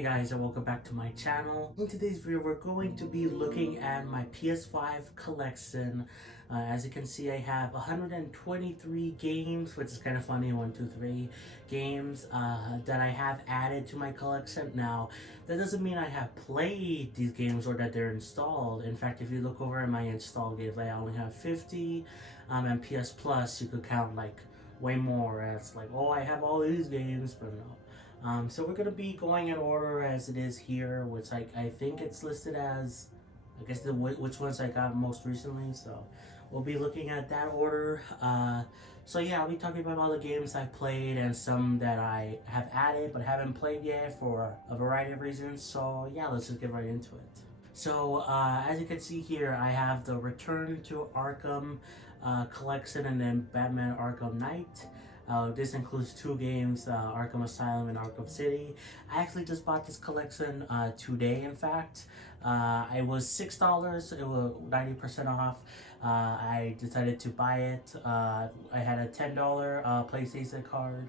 Hey guys, and welcome back to my channel. In today's video we're going to be looking at my PS5 collection. As you can see, I have 123 games, which is kind of funny, 1, 2, 3 games that I have added to my collection. Now that doesn't mean I have played these games or that they're installed. In fact, if you look over at my install games, I only have 50, and PS Plus you could count like way more. It's like, oh, I have all these games, but no. So we're gonna be going in order as it is here, which I think it's listed as, I guess which ones I got most recently. So we'll be looking at that order. So yeah, I'll be talking about all the games I've played and some that I have added but haven't played yet for a variety of reasons. So yeah, let's just get right into it. So as you can see here, I have the Return to Arkham collection and then Batman Arkham Knight. This includes two games, Arkham Asylum and Arkham City. I actually just bought this collection today, in fact. It was $6, it was 90% off. I decided to buy it. I had a $10 PlayStation card,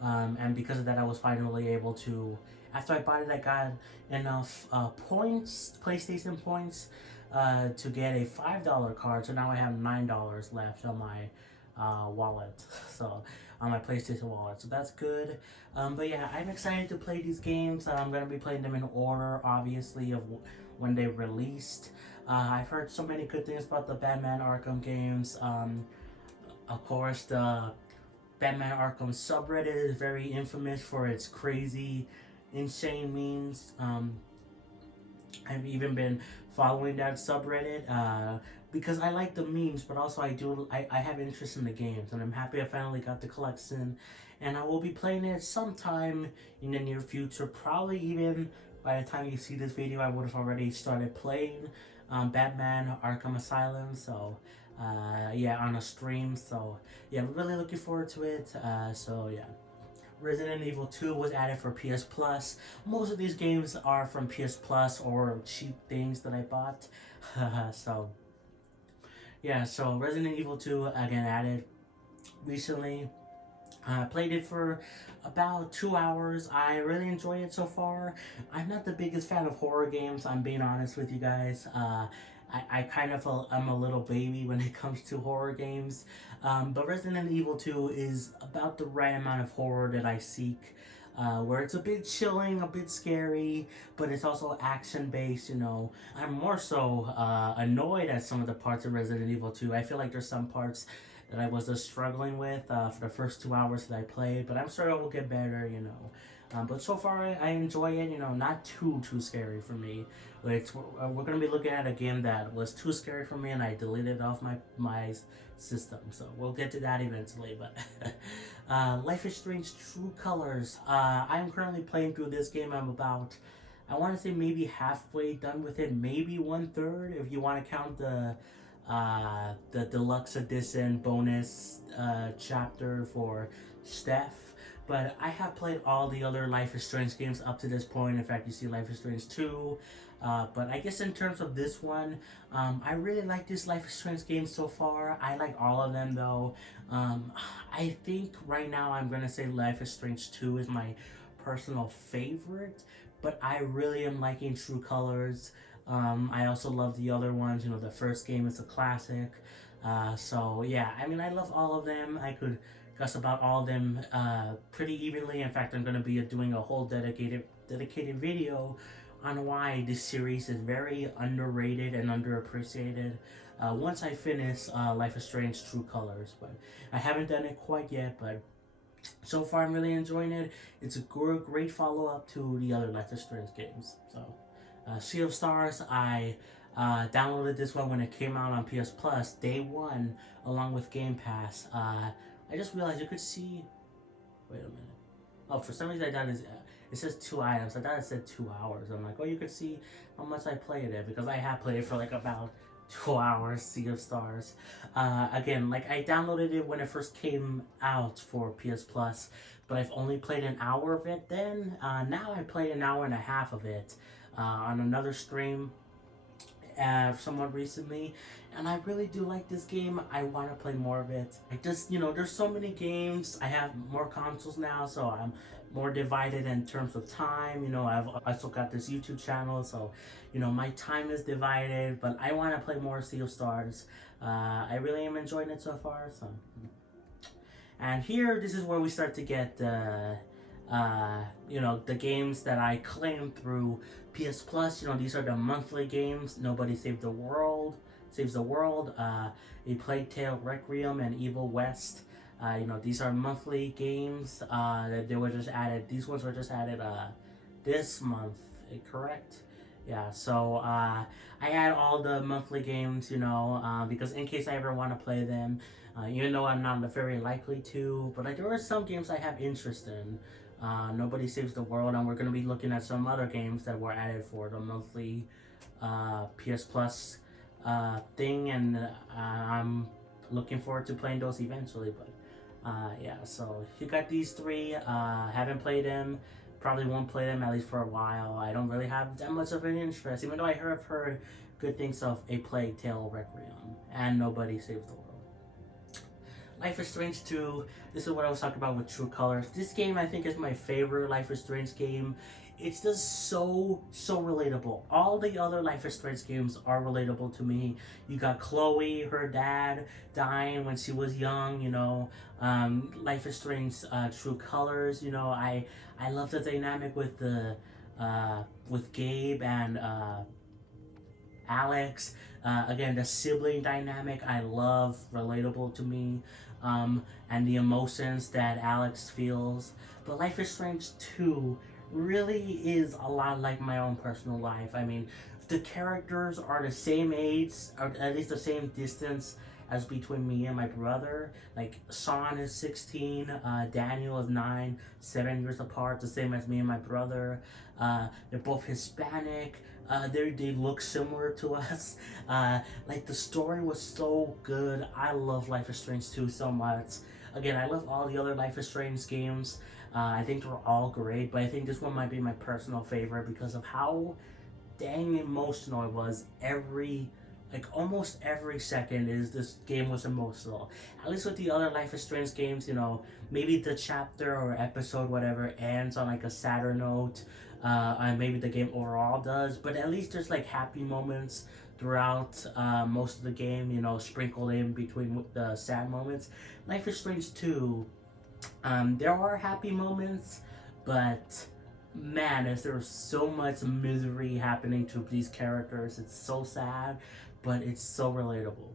and because of that I was finally able to, after I bought it, I got enough points, PlayStation points, to get a $5 card, so now I have $9 left on my wallet, so on my PlayStation wallet, so that's good. But yeah, I'm excited to play these games. I'm gonna be playing them in order, obviously, of when they released. I've heard so many good things about the Batman Arkham games. Of course, the Batman Arkham subreddit is very infamous for its crazy, insane memes. I've even been following that subreddit because I like the memes, but also I have interest in the games, and I'm happy I finally got the collection, and I will be playing it sometime in the near future. Probably even by the time you see this video, I would have already started playing Batman Arkham Asylum. So yeah, on a stream. So yeah, I'm really looking forward to it. So yeah. Resident Evil 2 was added for PS Plus. Most of these games are from PS Plus or cheap things that I bought. So yeah, so Resident Evil 2 again added recently. I played it for about 2 hours. I really enjoy it so far. I'm not the biggest fan of horror games, I'm being honest with you guys. I kind of I'm a little baby when it comes to horror games. But Resident Evil 2 is about the right amount of horror that I seek. Where it's a bit chilling, a bit scary, but it's also action-based, you know. I'm more so annoyed at some of the parts of Resident Evil 2. I feel like there's some parts that I was just struggling with for the first 2 hours that I played, but I'm sure it will get better, you know. But so far I enjoy it, you know, not too scary for me. We're going to be looking at a game that was too scary for me and I deleted it off my system, so we'll get to that eventually. But Life is Strange True Colors, I'm currently playing through this game. I'm about, I want to say maybe halfway done with it, maybe 1/3 if you want to count the deluxe edition bonus chapter for Steph. But I have played all the other Life is Strange games up to this point. In fact, you see Life is Strange 2. But I guess in terms of this one, I really like this Life is Strange game so far. I like all of them though. I think right now I'm going to say Life is Strange 2 is my personal favorite. But I really am liking True Colors. I also love the other ones. You know, the first game is a classic. So yeah, I mean, I love all of them. I could discuss about all of them pretty evenly. In fact, I'm going to be doing a whole dedicated video on why this series is very underrated and underappreciated once I finish Life is Strange True Colors. But I haven't done it quite yet, but so far I'm really enjoying it. It's a great follow-up to the other Life is Strange games. So Sea of Stars, I downloaded this one when it came out on PS Plus day one along with Game Pass. I just realized you could see, wait a minute, oh, for some reason I thought it says 2 items. I thought it said 2 hours. I'm like, oh, you could see how much I played it, because I have played it for like about 2 hours, Sea of Stars. Again, like, I downloaded it when it first came out for PS Plus, but I've only played an hour of it then. Now I played an hour and a half of it on another stream somewhat recently, and I really do like this game. I want to play more of it. I just, you know, there's so many games. I have more consoles now, so I'm more divided in terms of time. You know, I've also got this YouTube channel, so you know my time is divided. But I want to play more Sea of Stars. I really am enjoying it so far. So, and here, this is where we start to get you know, the games that I claim through PS Plus. You know, these are the monthly games. Nobody Saved the World, Saves the World, A Plague Tale Requiem, and Evil West. You know, these are monthly games that they were just added. These ones were just added this month, correct? Yeah, so I add all the monthly games, you know, because in case I ever want to play them, even though I'm not very likely to, but like, there are some games I have interest in. Nobody Saves the World, and we're going to be looking at some other games that were added for the monthly PS Plus thing, and I'm looking forward to playing those eventually. But yeah, so you got these three. Haven't played them. Probably won't play them at least for a while. I don't really have that much of an interest, even though I've heard good things of A Plague Tale Requiem and Nobody Saves the World. Life is Strange 2, this is what I was talking about with True Colors. This game I think is my favorite Life is Strange game. It's just so relatable. All the other Life is Strange games are relatable to me. You got Chloe, her dad, dying when she was young, you know. Life is Strange True Colors, you know. I love the dynamic with the with Gabe and Alex. Again, the sibling dynamic I love, relatable to me, and the emotions that Alex feels. But Life is Strange 2 really is a lot like my own personal life. I mean, the characters are the same age, or at least the same distance as between me and my brother. Like, Sean is 16, Daniel is 9, 7 years apart, the same as me and my brother. They're both Hispanic. They look similar to us. Like, the story was so good. I love Life is Strange 2 so much. Again, I love all the other Life is Strange games. I think they're all great, but I think this one might be my personal favorite because of how dang emotional it was. Almost every second this game was emotional. At least with the other Life is Strange games, you know, maybe the chapter or episode, whatever, ends on like a sadder note. And maybe the game overall does, but at least there's like happy moments throughout most of the game, you know, sprinkled in between the sad moments. Life is Strange 2, there are happy moments, but man, is there so much misery happening to these characters. It's so sad, but it's so relatable.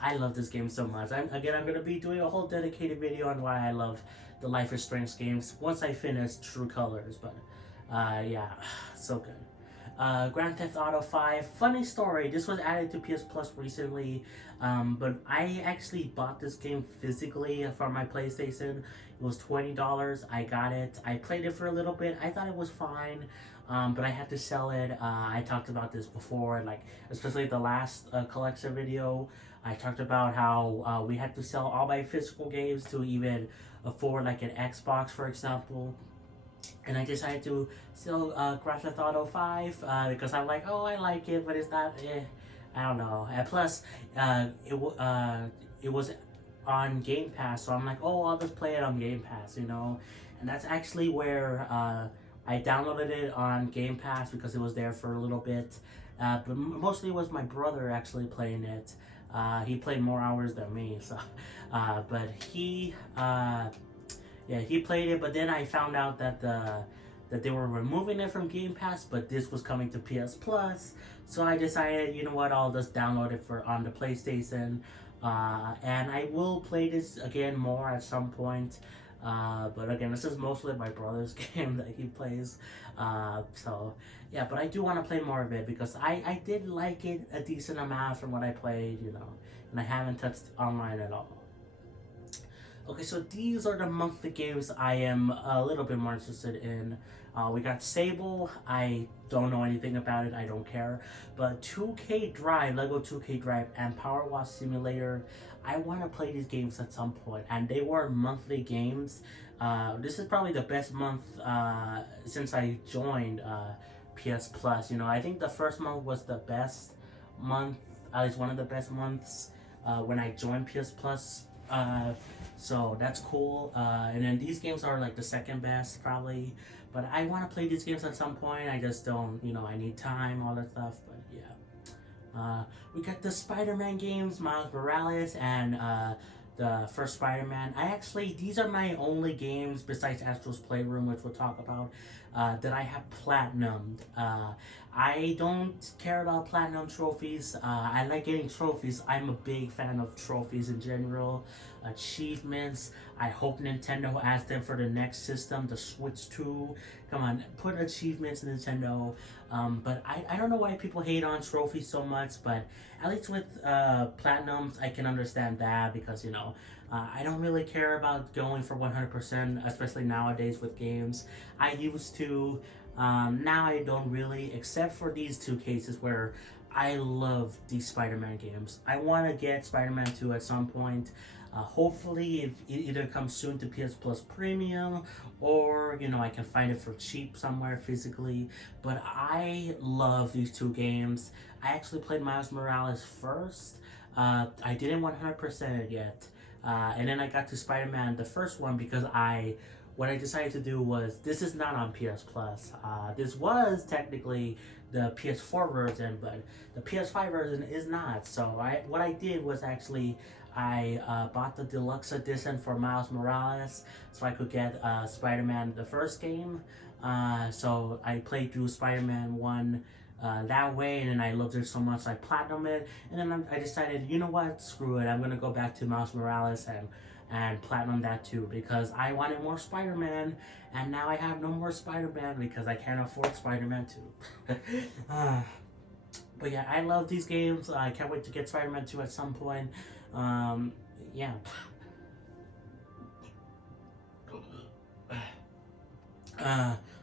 I love this game so much. I'm going to be doing a whole dedicated video on why I love the Life is Strange games once I finish True Colors, but yeah, so good. Grand Theft Auto 5, funny story, this was added to PS Plus recently, but I actually bought this game physically from my PlayStation. It was $20, I got it, I played it for a little bit, I thought it was fine, but I had to sell it. I talked about this before, like, especially the last collection video. I talked about how we had to sell all my physical games to even afford like an Xbox, for example. And I decided to sell Grand Theft Auto 5 because I'm like, oh, I like it, but it's not, I don't know. And plus, it was on Game Pass, so I'm like, oh, I'll just play it on Game Pass, you know? And that's actually where I downloaded it on Game Pass because it was there for a little bit. But mostly it was my brother actually playing it. He played more hours than me, so, but he, yeah, he played it, but then I found out that that they were removing it from Game Pass, but this was coming to PS Plus, so I decided, you know what, I'll just download it on the PlayStation, and I will play this again more at some point, but again, this is mostly my brother's game that he plays, so yeah, but I do want to play more of it, because I did like it a decent amount from what I played, you know, and I haven't touched online at all. Okay, so these are the monthly games I am a little bit more interested in. We got Sable. I don't know anything about it. I don't care. But 2K Drive, Lego 2K Drive, and Power Wash Simulator, I want to play these games at some point. And they were monthly games. This is probably the best month since I joined PS Plus. You know, I think the first month was the best month, at least one of the best months when I joined PS Plus. Uh, so that's cool. And then these games are like the second best probably. But I want to play these games at some point. I just don't, I need time, all that stuff. But yeah. We got the Spider-Man games, Miles Morales, and the first Spider-Man. These are my only games besides Astro's Playroom, which we'll talk about, that I have platinumed. I don't care about platinum trophies. I like getting trophies. I'm a big fan of trophies in general. Achievements. I hope Nintendo adds them for the next system, the Switch 2. Come on, put achievements in Nintendo. But I don't know why people hate on trophies so much, but at least with platinums, I can understand that because, I don't really care about going for 100%, especially nowadays with games. I used to. Now I don't really, except for these two cases where I love these Spider-Man games. I want to get Spider-Man 2 at some point. Hopefully, if it either comes soon to PS Plus Premium, or I can find it for cheap somewhere physically. But I love these two games. I actually played Miles Morales first. I didn't 100% it yet, and then I got to Spider-Man the first one because what I decided to do was, this is not on PS Plus. This was technically the PS4 version, but the PS5 version is not. So what I did was actually I bought the deluxe edition for Miles Morales so I could get Spider-Man the first game. So I played through Spider-Man 1 that way, and then I loved it so much I platinumed it, and then I decided, you know what, screw it, I'm gonna go back to Miles Morales and platinum that too because I wanted more Spider-Man, and now I have no more Spider-Man because I can't afford Spider-Man 2. But yeah, I love these games. I can't wait to get Spider-Man 2 at some point. Yeah.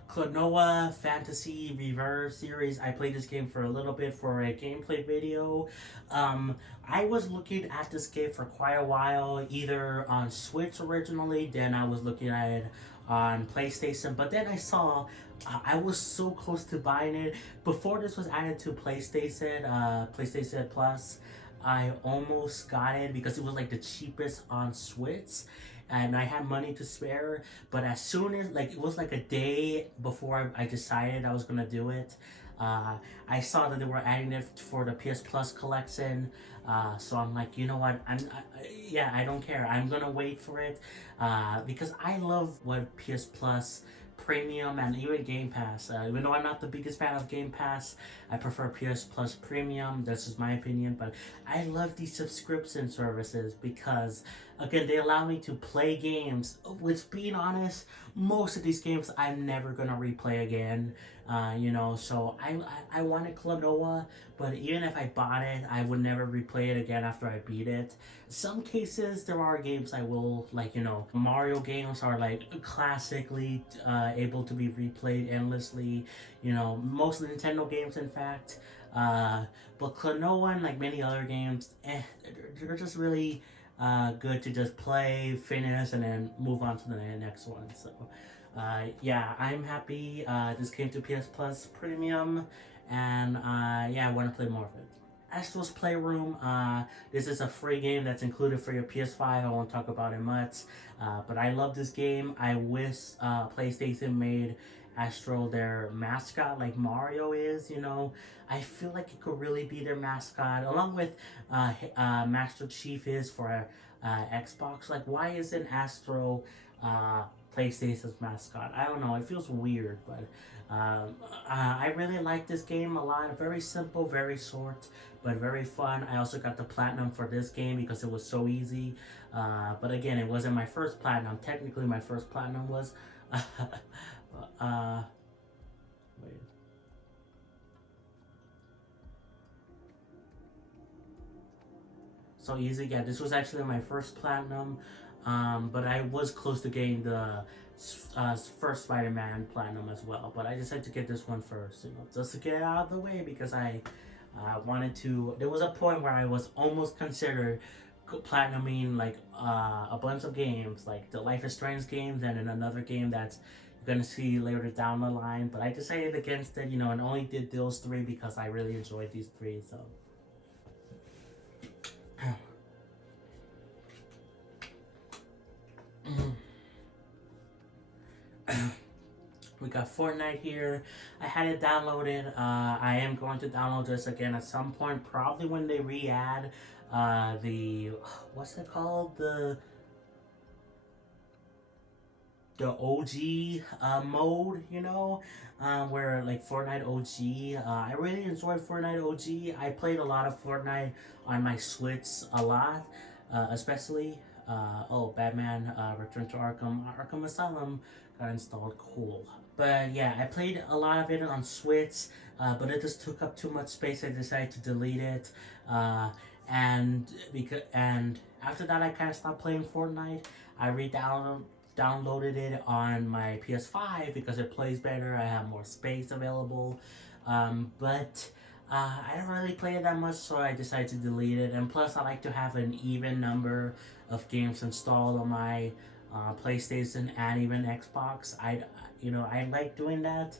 Klonoa Fantasy Reverse series. I played this game for a little bit for a gameplay video. I was looking at this game for quite a while, either on Switch originally, then I was looking at it on PlayStation, but then I saw I was so close to buying it. Before this was added to PlayStation Plus, I almost got it because it was like the cheapest on Switch and I had money to spare. But as soon as, like, it was like a day before I decided I was gonna do it, I saw that they were adding it for the PS Plus collection. So I'm like, you know what? Yeah, I don't care. I'm gonna wait for it because I love what PS Plus Premium and even Game Pass. Even though I'm not the biggest fan of Game Pass, I prefer PS Plus Premium. That's just my opinion. But I love these subscription services because, again, they allow me to play games. With being honest, most of these games I'm never gonna replay again. So I wanted Klonoa, but even if I bought it, I would never replay it again after I beat it. Some cases there are games I will, like, Mario games are like classically able to be replayed endlessly. Most Nintendo games, in fact. But Klonoa and like many other games, they're just really good to just play, finish, and then move on to the next one. So, yeah, I'm happy this came to PS Plus Premium, and yeah, I want to play more of it. Astro's Playroom, this is a free game that's included for your PS5. I won't talk about it much, but I love this game. I wish PlayStation made Astro their mascot like Mario is. I feel like it could really be their mascot, along with Master Chief is for Xbox. Like, why isn't Astro PlayStation's mascot? I don't know. It feels weird, but I really like this game a lot. Very simple, very short, but very fun. I also got the platinum for this game because it was so easy. But again, it wasn't my first platinum. Technically, my first platinum was. Wait. So easy. Yeah, this was actually my first platinum. But I was close to getting the first Spider-Man platinum as well. But I decided to get this one first, just to get it out of the way because I wanted to. There was a point where I was almost considered platinuming like a bunch of games, like the Life is Strange games, and then another game that's you're gonna see later down the line. But I decided against it, and only did those three because I really enjoyed these three. So. We got Fortnite here. I had it downloaded. I am going to download this again at some point, probably when they re-add the what's it called, the OG mode, where like Fortnite OG. I really enjoyed Fortnite OG. I played a lot of Fortnite on my Switch a lot, especially. Batman Return to Arkham Asylum got installed. Cool. But yeah, I played a lot of it on Switch, but it just took up too much space. I decided to delete it, and after that, I kind of stopped playing Fortnite. I downloaded it on my PS5 because it plays better. I have more space available, but I don't really play it that much, so I decided to delete it. And plus, I like to have an even number of games installed on my PlayStation and even Xbox. I like doing that.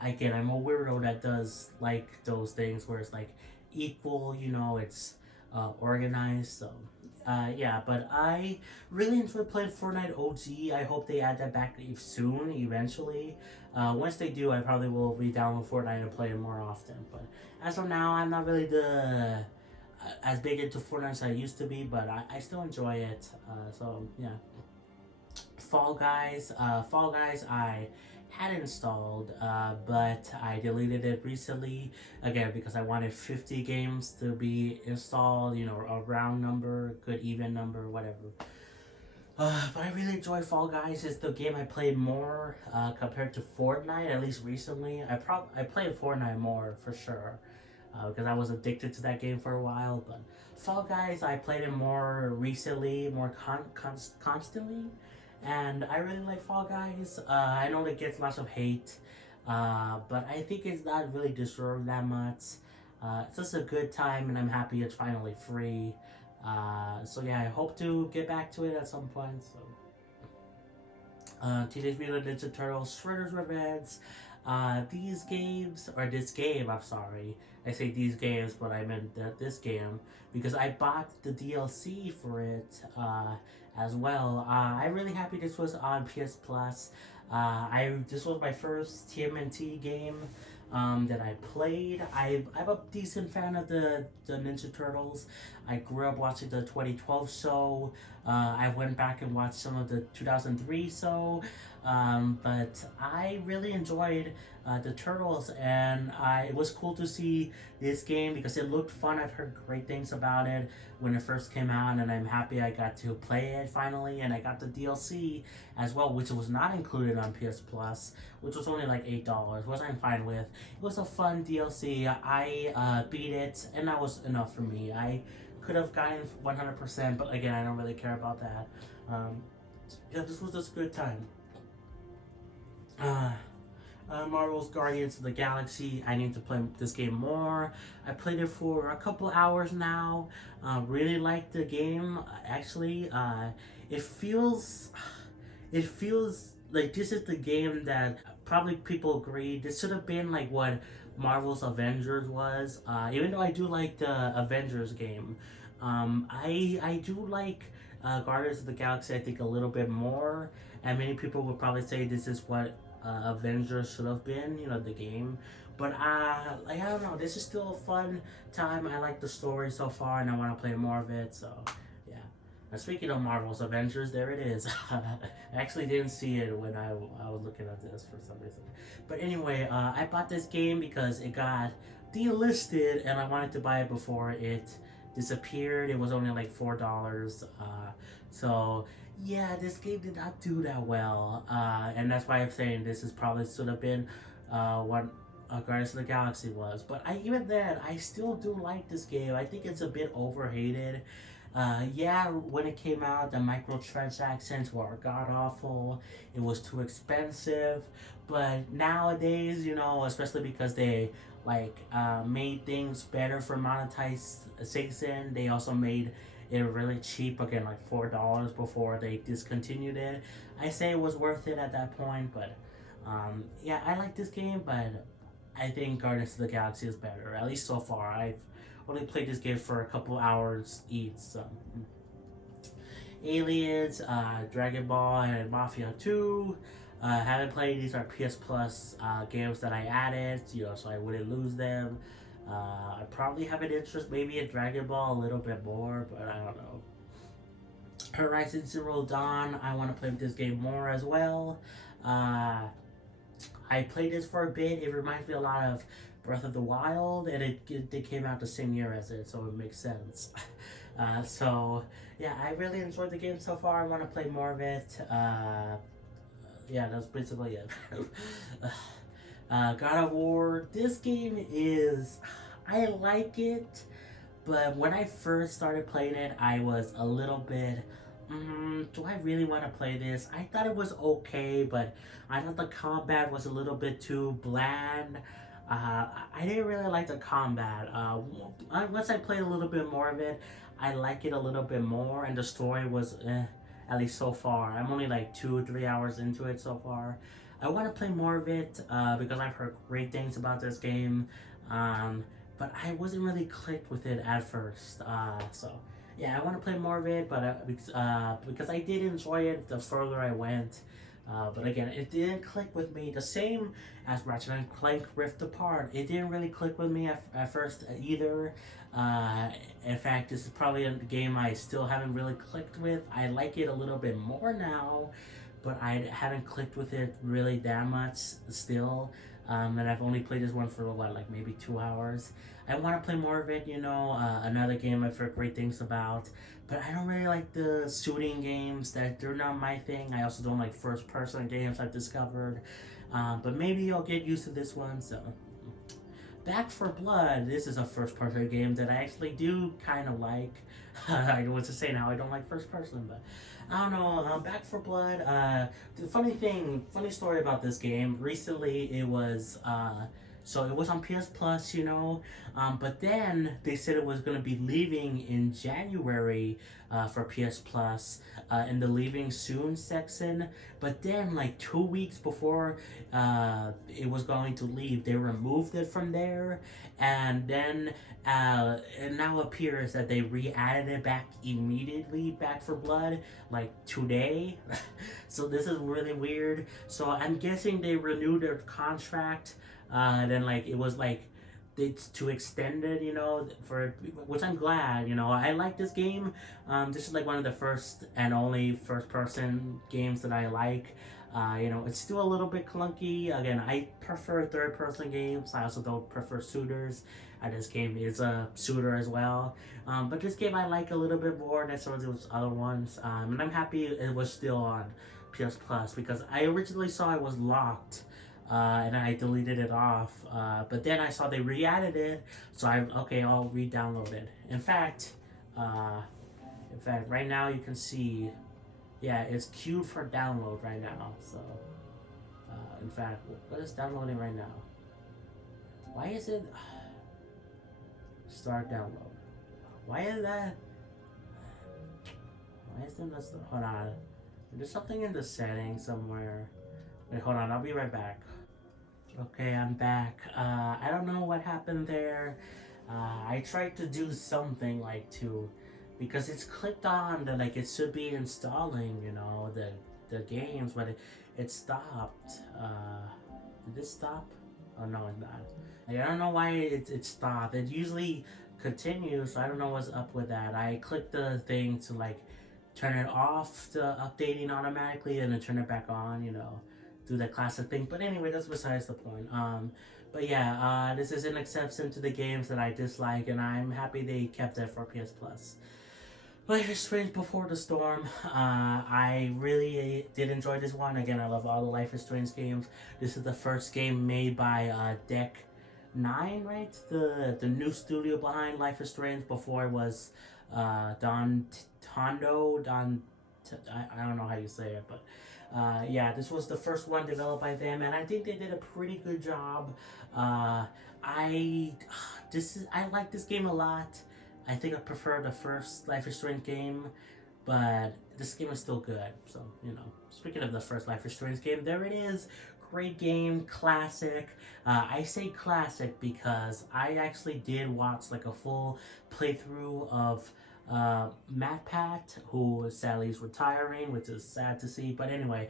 Again, I'm a weirdo that does like those things where it's like equal. It's organized. So, yeah. But I really enjoy playing Fortnite OG. I hope they add that back soon, eventually. Once they do, I probably will re-download Fortnite and play it more often. But as of now, I'm not really as big into Fortnite as I used to be, but I still enjoy it. So yeah. Fall Guys, I had installed, but I deleted it recently again because I wanted 50 games to be installed. A round number, good even number, whatever. But I really enjoy Fall Guys. It's the game I played more compared to Fortnite, at least recently. I played Fortnite more for sure because I was addicted to that game for a while. But Fall Guys, I played it more recently, more constantly, and I really like Fall Guys. I know it gets lots of hate, but I think it's not really deserved that much. It's just a good time, and I'm happy it's finally free. So yeah, I hope to get back to it at some point. So, Teenage Mutant Ninja Turtles: Shredder's Revenge. This game, I'm sorry. I say these games, but I meant this game because I bought the DLC for it as well. I'm really happy this was on PS Plus. This was my first TMNT game that I played. I'm a decent fan of the Ninja Turtles. I grew up watching the 2012 show. I went back and watched some of the 2003 show. But I really enjoyed the Turtles, and it was cool to see this game because it looked fun. I've heard great things about it when it first came out, and I'm happy I got to play it finally. And I got the DLC as well, which was not included on PS Plus, which was only like $8, which I'm fine with. It was a fun DLC. I beat it, and that was enough for me. I could have gotten 100%, but again, I don't really care about that. Yeah, this was just a good time. Marvel's Guardians of the Galaxy. I need to play this game more. I played it for a couple hours now. Really like the game. Actually, it feels like this is the game that probably people agree this should have been like what Marvel's Avengers was. Even though I do like the Avengers game, I do like Guardians of the Galaxy. I think a little bit more, and many people would probably say this is what Avengers should have been, the game. But I don't know. This is still a fun time. I like the story so far, and I want to play more of it. So, yeah. And speaking of Marvel's Avengers, there it is. I actually didn't see it when I was looking at this for some reason. But anyway, I bought this game because it got delisted, and I wanted to buy it before it disappeared. It was only like $4. So yeah, this game did not do that well, and that's why I'm saying this is probably should have been what Guardians of the Galaxy was. But even then, I still do like this game. I think it's a bit overhated. Yeah, when it came out, the microtransactions were god awful. It was too expensive. But nowadays, especially because they made things better for monetization, they also made it really cheap again, like $4 before they discontinued it. I say it was worth it at that point, but yeah, I like this game, but I think Guardians of the Galaxy is better, at least so far. I've only played this game for a couple hours each. So. Aliens, Dragon Ball, and Mafia 2. Haven't played. These are PS Plus games that I added, so I wouldn't lose them. I probably have an interest maybe in Dragon Ball a little bit more, but I don't know. Horizon Zero Dawn, I want to play this game more as well. Uh, I played this for a bit. It reminds me a lot of Breath of the Wild, and they came out the same year as it, so it makes sense. So yeah, I really enjoyed the game so far. I want to play more of it. Yeah, that's basically it. God of War. This game is, I like it, but when I first started playing it, I was a little bit. Do I really want to play this? I thought it was okay, but I thought the combat was a little bit too bland. I didn't really like the combat. Once I played a little bit more of it, I like it a little bit more, and the story was at least so far. I'm only like 2 or 3 hours into it so far. I want to play more of it because I've heard great things about this game, but I wasn't really clicked with it at first. So yeah, I want to play more of it, but because I did enjoy it the further I went. But again, it didn't click with me. The same as Ratchet and Clank Rift Apart. It didn't really click with me at first either. In fact, this is probably a game I still haven't really clicked with. I like it a little bit more now, but I haven't clicked with it really that much still. And I've only played this one for what, like maybe 2 hours. I want to play more of it, another game I've heard great things about. But I don't really like the shooting games. They're not my thing. I also don't like first-person games, I've discovered. But maybe I'll get used to this one. So, Back for Blood. This is a first-person game that I actually do kind of like. I know what to say now. I don't like first-person, but I don't know. Back for Blood. The funny story about this game. Recently, it was. So it was on PS Plus, but then they said it was going to be leaving in January for PS Plus in the leaving soon section. But then, like 2 weeks before it was going to leave, they removed it from there, and then it now appears that they re-added it back immediately, Back for Blood, like today. So this is really weird. So I'm guessing they renewed their contract. Then like it was like it's to extend it, for which I'm glad. I like this game. This is like one of the first and only first-person games that I like. It's still a little bit clunky. Again, I prefer third-person games. I also don't prefer shooters. This game is a shooter as well. But this game I like a little bit more than some of those other ones. And I'm happy it was still on PS Plus because I originally saw it was locked. And I deleted it off, but then I saw they re-added it, so I'll re-download it. In fact, right now you can see, yeah, it's queued for download right now. So, in fact, what is downloading right now? Why is it start download? Why is that? Why isn't this? Hold on, there's something in the settings somewhere. Wait, hold on, I'll be right back. Okay, I'm back. I don't know what happened there. I tried to do something because it's clicked on that like it should be installing, the games, but it stopped. Did it stop? Oh no, it's not. I don't know why it stopped. It usually continues, so I don't know what's up with that. I clicked the thing to turn it off, the updating automatically, and then turn it back on, do that classic thing. But anyway, that's besides the point. But yeah, this is an exception to the games that I dislike, and I'm happy they kept it for PS Plus. Life is Strange Before the Storm. I really did enjoy this one. Again, I love all the Life is Strange games. This is the first game made by Deck 9, right? The new studio behind Life is Strange. Before it was Don. I don't know how you say it, but yeah, this was the first one developed by them, and I think they did a pretty good job. I like this game a lot. I think I prefer the first Life is Strange game, but this game is still good. So, speaking of the first Life is Strange game, there it is. Great game, classic. I say classic because I actually did watch a full playthrough of Matt Pat, who sadly is retiring, which is sad to see. But anyway,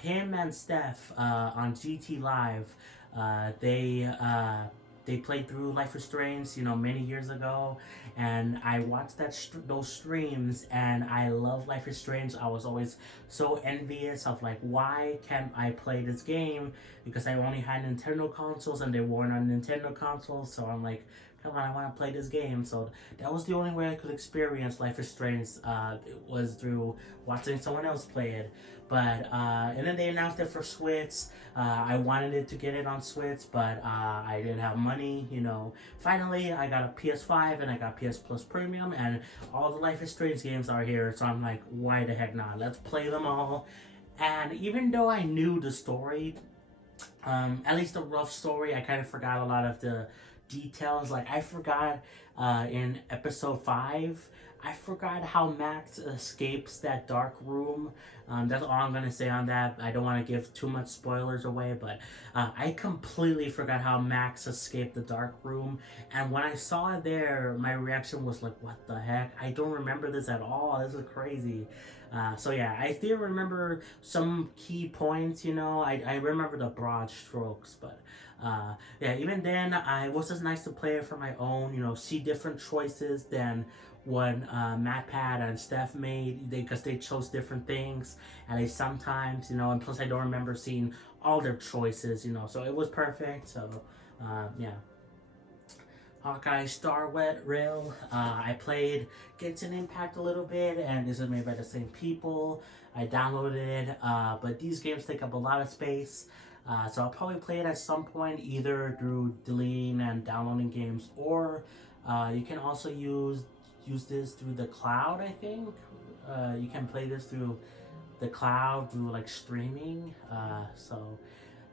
him and Steph on GT Live, uh, they uh, they played through Life is Strange, many years ago, and I watched those streams, and I love Life is Strange. I was always so envious of like, why can't I play this game? Because I only had Nintendo consoles, and they weren't on Nintendo consoles. So I'm like, come on, I want to play this game. So that was the only way I could experience Life is Strange. It was through watching someone else play it. But and then they announced it for Switch. I wanted it to get it on Switch, but I didn't have money. Finally, I got a PS5 and I got PS Plus Premium, and all the Life is Strange games are here. So I'm like, why the heck not? Let's play them all. And even though I knew the story, at least the rough story, I kind of forgot a lot of the details. Like I forgot in episode 5, I forgot how Max escapes that dark room. That's all I'm gonna say on that. I don't want to give too much spoilers away, but I completely forgot how Max escaped the dark room. And when I saw it there, my reaction was like, "What the heck? I don't remember this at all. This is crazy." So yeah, I still remember some key points. I remember the broad strokes, but yeah, even then, it was just nice to play it for my own. See different choices than what Matt Pat and Steph made, because they chose different things, and they sometimes, and plus I don't remember seeing all their choices, so it was perfect. So yeah. Hawkeye Star Wet Rail. I played Genshin Impact a little bit, and this is made by the same people. I downloaded it, but these games take up a lot of space. So I'll probably play it at some point, either through deleting and downloading games, or you can also use this through the cloud. I think you can play this through the cloud through like streaming. So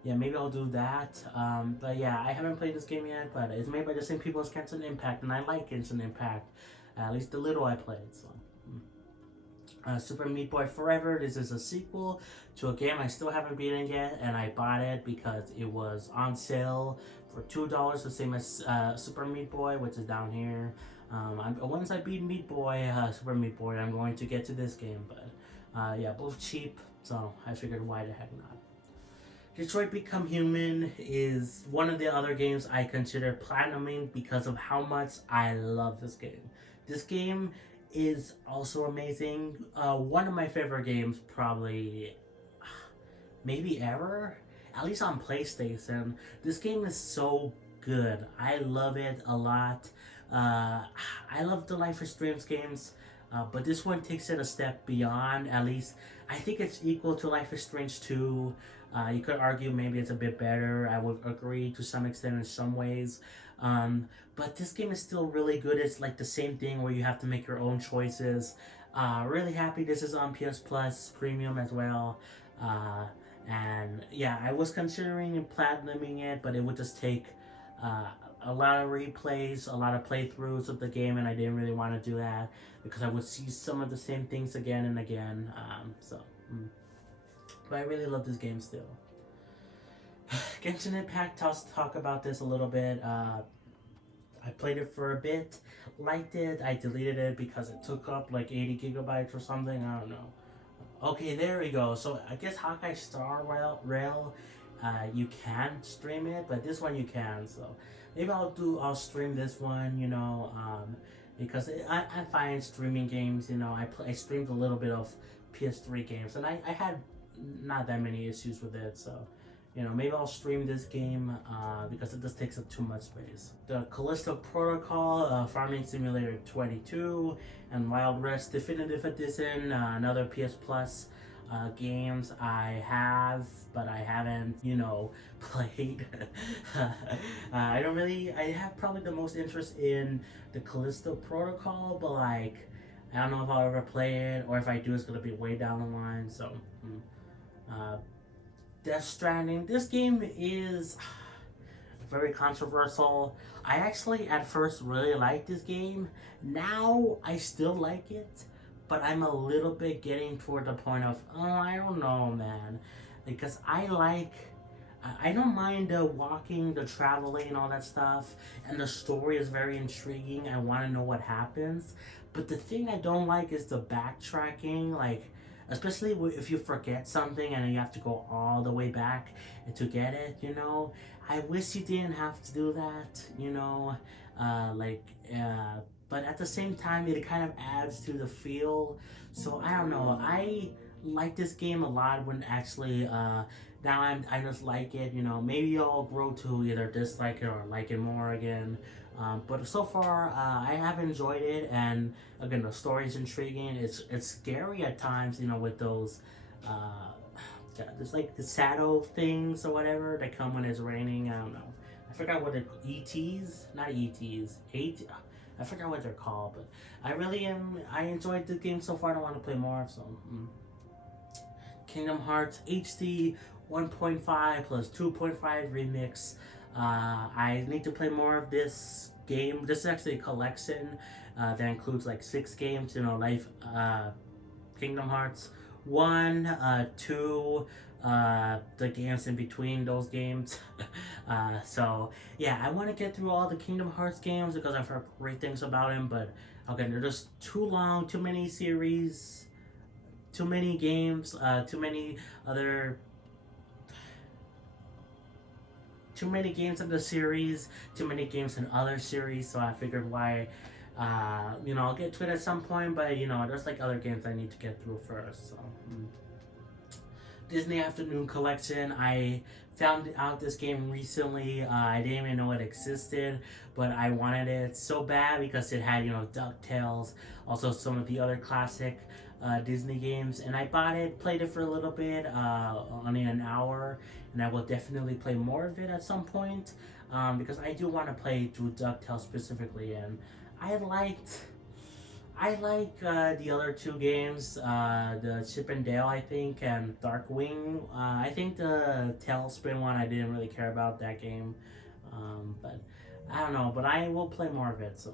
yeah, maybe I'll do that. But yeah, I haven't played this game yet, but it's made by the same people as Genshin Impact, and I like Genshin Impact, at least the little I played. So. Super Meat Boy Forever. This is a sequel to a game I still haven't beaten yet, and I bought it because it was on sale for $2, the same as Super Meat Boy, which is down here. Once I beat Meat Boy, Super Meat Boy, I'm going to get to this game, but yeah, both cheap, so I figured why the heck not. Detroit Become Human is one of the other games I consider platinuming because of how much I love this game. This game is also amazing. One of my favorite games, probably, maybe ever, at least on PlayStation. This game is so good. I love it a lot. I love the Life is Strange games, but this one takes it a step beyond. At least I think it's equal to Life is Strange 2. You could argue maybe it's a bit better. I would agree to some extent in some ways. But this game is still really good. It's like the same thing where you have to make your own choices. Really happy this is on PS Plus Premium as well. And yeah, I was considering platinuming it, but it would just take a lot of replays, a lot of playthroughs of the game, and I didn't really want to do that because I would see some of the same things again and again. But I really love this game still. Genshin Impact, talk about this a little bit. I played it for a bit, liked it. I deleted it because it took up like 80 gigabytes or something. I don't know. Okay, there we go. So I guess Hawkeye Star Rail, you can stream it, but this one you can. So maybe I'll stream this one. Because I find streaming games. I streamed a little bit of PS3 games, and I had not that many issues with it. So. Maybe I'll stream this game because it just takes up too much space. The Callisto Protocol, Farming Simulator 22, and Wild West Definitive Edition, another PS Plus games I have, but I haven't, played. I have probably the most interest in the Callisto Protocol, but like, I don't know if I'll ever play it, or if I do, it's gonna be way down the line, so. Death Stranding. This game is very controversial. I actually at first really liked this game. Now I still like it, but I'm a little bit getting toward the point of, I don't know, man. Because I like I don't mind the walking, the traveling, all that stuff, and the story is very intriguing. I want to know what happens, but the thing I don't like is the backtracking, like especially if you forget something and then you have to go all the way back to get it. I wish you didn't have to do that. Like. But at the same time, it kind of adds to the feel. So I don't know. I like this game a lot when actually now I just like it. Maybe I'll grow to either dislike it or like it more again. But so far, I have enjoyed it, and again, the story is intriguing. It's scary at times, with those. There's like the shadow things or whatever that come when it's raining. I don't know. I forgot what they're ETs, not ETs. I forgot what they're called, but I really am. I enjoyed the game so far. I don't want to play more. So, Kingdom Hearts HD 1.5 plus 2.5 remix. I need to play more of this game. This is actually a collection that includes like 6 games. Life, Kingdom Hearts 1, 2. The games in between those games. So yeah, I want to get through all the Kingdom Hearts games because I've heard great things about them. But again, they're just too long, too many series, too many games, other. Too many games in the series, too many games in other series. So I figured why. I'll get to it at some point, but there's like other games I need to get through first. So. Disney Afternoon Collection. I found out this game recently. I didn't even know it existed, but I wanted it so bad because it had, DuckTales, also some of the other classic Disney games, and I bought it, played it for a little bit, only an hour, and I will definitely play more of it at some point, because I do want to play through DuckTales specifically, and I like the other 2 games, the Chip and Dale, I think, and Darkwing. I think the Tailspin one I didn't really care about that game, but I don't know. But I will play more of it. So,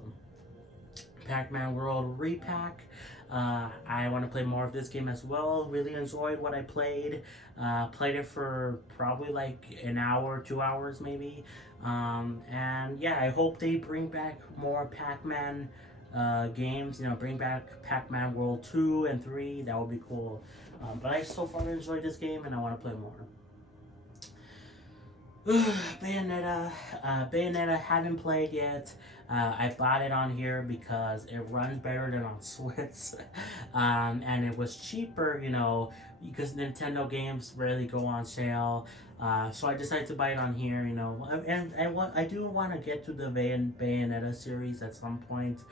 Pac-Man World Repack. I want to play more of this game as well. Really enjoyed what I played. Played it for probably like an hour, 2 hours maybe. And yeah, I hope they bring back more Pac-Man games. Bring back Pac-Man World 2 and 3. That would be cool. But I so far enjoyed this game and I want to play more. Bayonetta haven't played yet. I bought it on here because it runs better than on Switch, and it was cheaper, because Nintendo games rarely go on sale. So I decided to buy it on here, and I do want to get to the Bayonetta series at some point.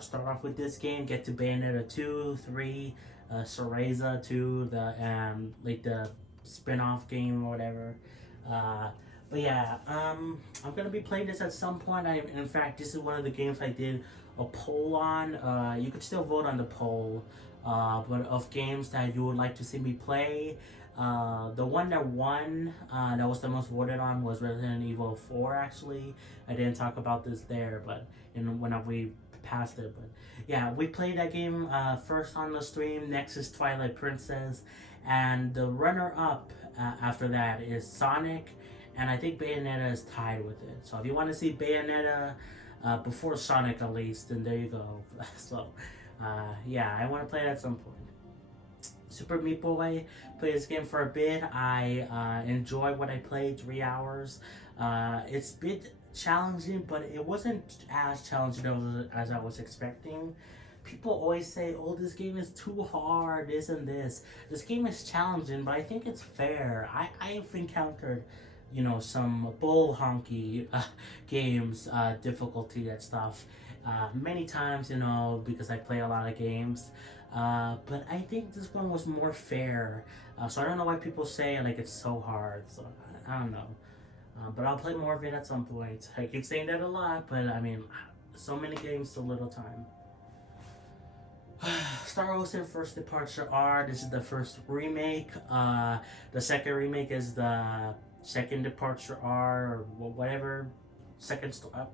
Start off with this game, get to Bayonetta 2, 3, Cereza 2, the spin-off game or whatever. But yeah, I'm gonna be playing this at some point. In fact, this is one of the games I did a poll on. You could still vote on the poll, but of games that you would like to see me play. The one that won, that was the most voted on, was Resident Evil 4. Actually, I didn't talk about this there, but when we passed it. But yeah, we played that game first on the stream. Next is Twilight Princess, and the runner-up after that is Sonic. And I think Bayonetta is tied with it. So if you want to see Bayonetta before Sonic at least, then there you go. So yeah, I want to play it at some point. Super Meat Boy, played this game for a bit. I enjoy what I played, 3 hours. It's a bit challenging, but it wasn't as challenging as I was expecting. People always say, oh, this game is too hard, this and this. This game is challenging, but I think it's fair. I've encountered some bull honky games, difficulty and stuff, many times, because I play a lot of games. But I think this one was more fair. So I don't know why people say like it's so hard. So I don't know. But I'll play more of it at some point. I keep saying that a lot, but I mean, so many games, so little time. Star Ocean First Departure R. This is the first remake. The second remake is the Second Departure R, or whatever,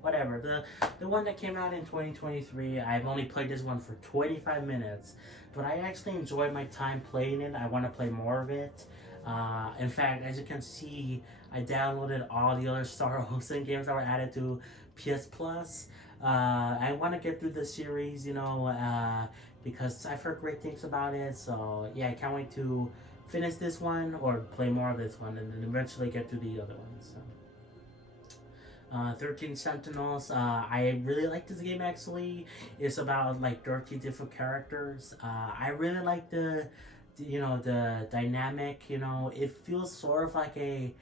whatever. The one that came out in 2023. I've only played this one for 25 minutes, but I actually enjoyed my time playing it. I want to play more of it. In fact, as you can see, I downloaded all the other Star Ocean games that were added to PS Plus. I want to get through the series, because I've heard great things about it. So yeah, I can't wait to finish this one or play more of this one, and then eventually get to the other ones. So. 13 Sentinels. I really like this game actually. It's about like 13 different characters. I really like the dynamic. It feels sort of like I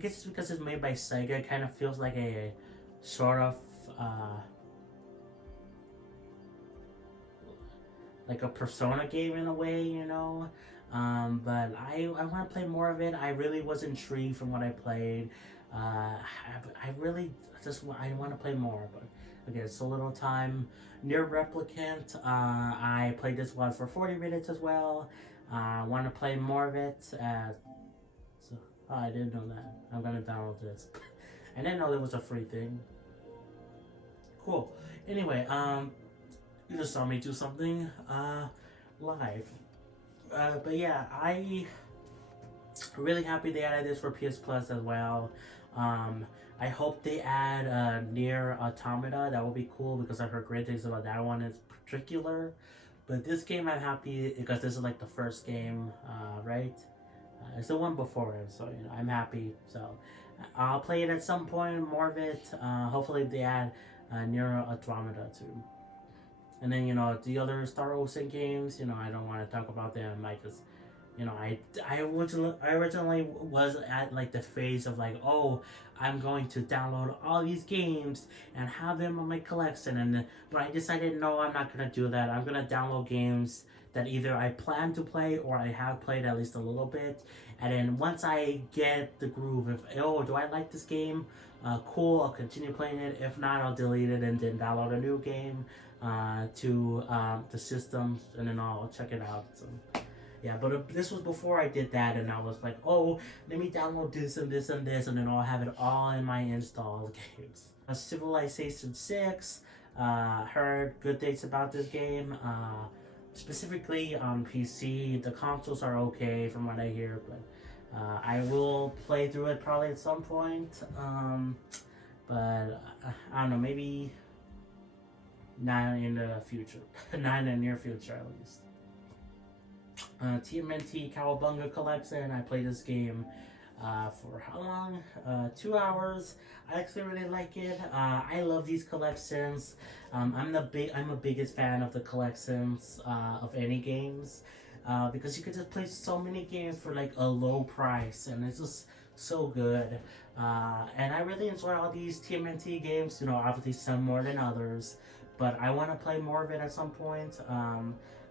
guess because it's made by Sega, it kind of feels like a sort of like a Persona game in a way. But I want to play more of it. I really was intrigued from what I played. I really I want to play more, but again, it's a little time. Near Replicant, I played this one for 40 minutes as well. I want to play more of it. I didn't know that. I'm gonna download this. I didn't know there was a free thing. Cool. Anyway, you just saw me do something live. But yeah, I really happy they added this for PS Plus as well. I hope they add Near Automata. That would be cool because I heard great things about that one in particular. But this game I'm happy because this is like the first game, right? It's the one before it, so I'm happy. So I'll play it at some point, more of it. Hopefully they add Near Automata too. And then the other Star Ocean games. I don't want to talk about them. I originally was at like the phase of like, oh, I'm going to download all these games and have them on my collection, but I decided no, I'm not gonna do that. I'm gonna download games that either I plan to play or I have played at least a little bit, and then once I get the groove of, oh, do I like this game? Cool, I'll continue playing it. If not, I'll delete it and then download a new game to the system, and then I'll check it out. So. Yeah, but this was before I did that, and I was like, oh, let me download this and this and this, and then I'll have it all in my installed games. Civilization 6, heard good things about this game, specifically on PC. The consoles are okay from what I hear, but I will play through it probably at some point, but I don't know, maybe not in the future, not in the near future at least. TMNT Cowabunga Collection. I played this game for how long? 2 hours. I actually really like it. I love these collections. I'm a biggest fan of the collections of any games because you could just play so many games for like a low price, and it's just so good. And I really enjoy all these TMNT games. Obviously some more than others, but I want to play more of it at some point.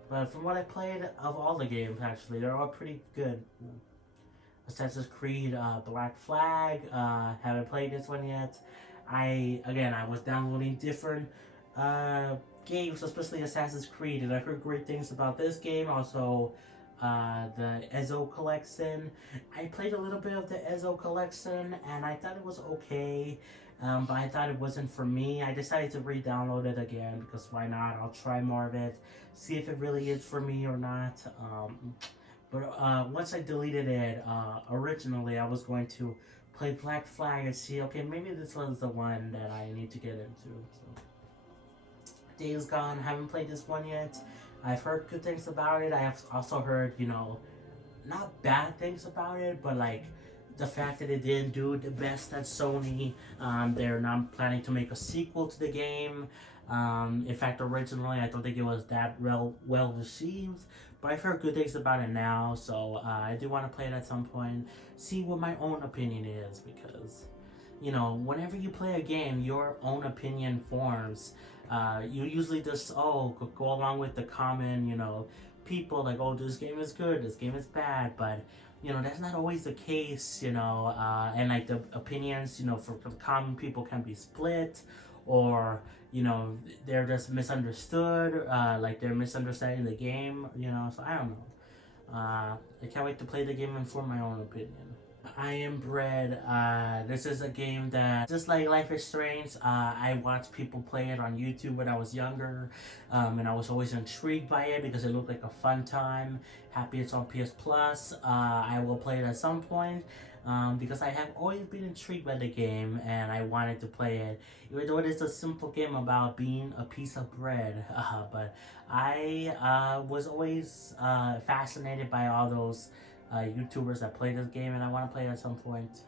But from what I played of all the games, actually, they're all pretty good. Assassin's Creed Black Flag, haven't played this one yet. I was downloading different games, especially Assassin's Creed, and I heard great things about this game. Also, the Ezio collection. I played a little bit of the Ezio collection, and I thought it was okay. But I thought it wasn't for me. I decided to re-download it again because why not? I'll try more of it, see if it really is for me or not. But once I deleted it, originally I was going to play Black Flag and see, okay, maybe this was the one that I need to get into. So. Days Gone, haven't played this one yet. I've heard good things about it. I have also heard, not bad things about it, but like, the fact that it didn't do the best at Sony. They're not planning to make a sequel to the game. In fact, originally I don't think it was that well received, but I've heard good things about it now, so I do want to play it at some point, see what my own opinion is, because whenever you play a game, your own opinion forms. You usually just go along with the common people, like, oh, this game is good, this game is bad, but that's not always the case, and like the opinions, for the common people can be split, or, they're just misunderstood, like they're misunderstanding the game, so I don't know. I can't wait to play the game and form my own opinion. I Am Bread. This is a game that, just like Life is Strange, I watched people play it on YouTube when I was younger, and I was always intrigued by it because it looked like a fun time. Happy it's on PS Plus. I will play it at some point. Because I have always been intrigued by the game and I wanted to play it, even though it is a simple game about being a piece of bread. But I was always fascinated by all those YouTubers that play this game, and I want to play it at some point.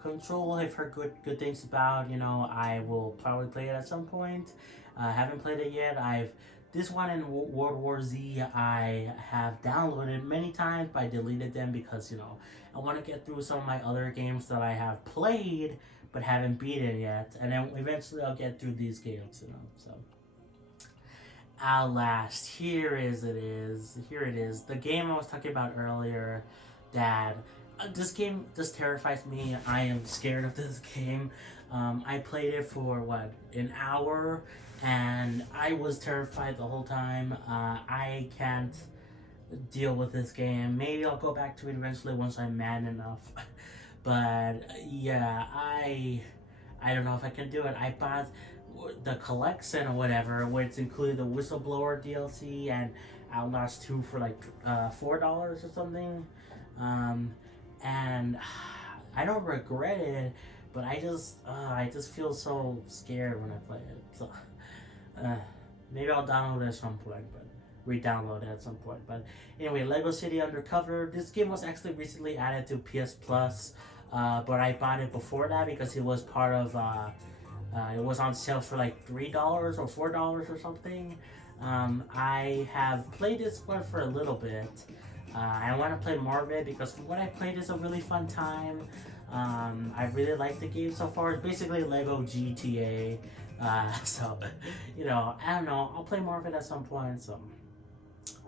Control, I've heard good things about. I will probably play it at some point. Haven't played it yet. This one in World War Z I have downloaded many times, but I deleted them because I want to get through some of my other games that I have played but haven't beaten yet, and then eventually I'll get through these games. So. Outlast. Here it is. The game I was talking about earlier. That this game just terrifies me. I am scared of this game. I played it for an hour, and I was terrified the whole time. I can't deal with this game. Maybe I'll go back to it eventually once I'm mad enough. But yeah, I don't know if I can do it. I bought the collection or whatever, which included the Whistleblower DLC and Outlast 2 for like $4 or something. And I don't regret it, but I just feel so scared when I play it. So maybe I'll download it at some point, but re-download it at some point. But anyway, Lego City Undercover. This game was actually recently added to PS Plus, but I bought it before that because it was part of. It was on sale for like $3 or $4 or something. I have played this one for a little bit. I want to play more of it because from what I played is a really fun time. I really like the game so far. It's basically Lego GTA. So, I don't know. I'll play more of it at some point. So,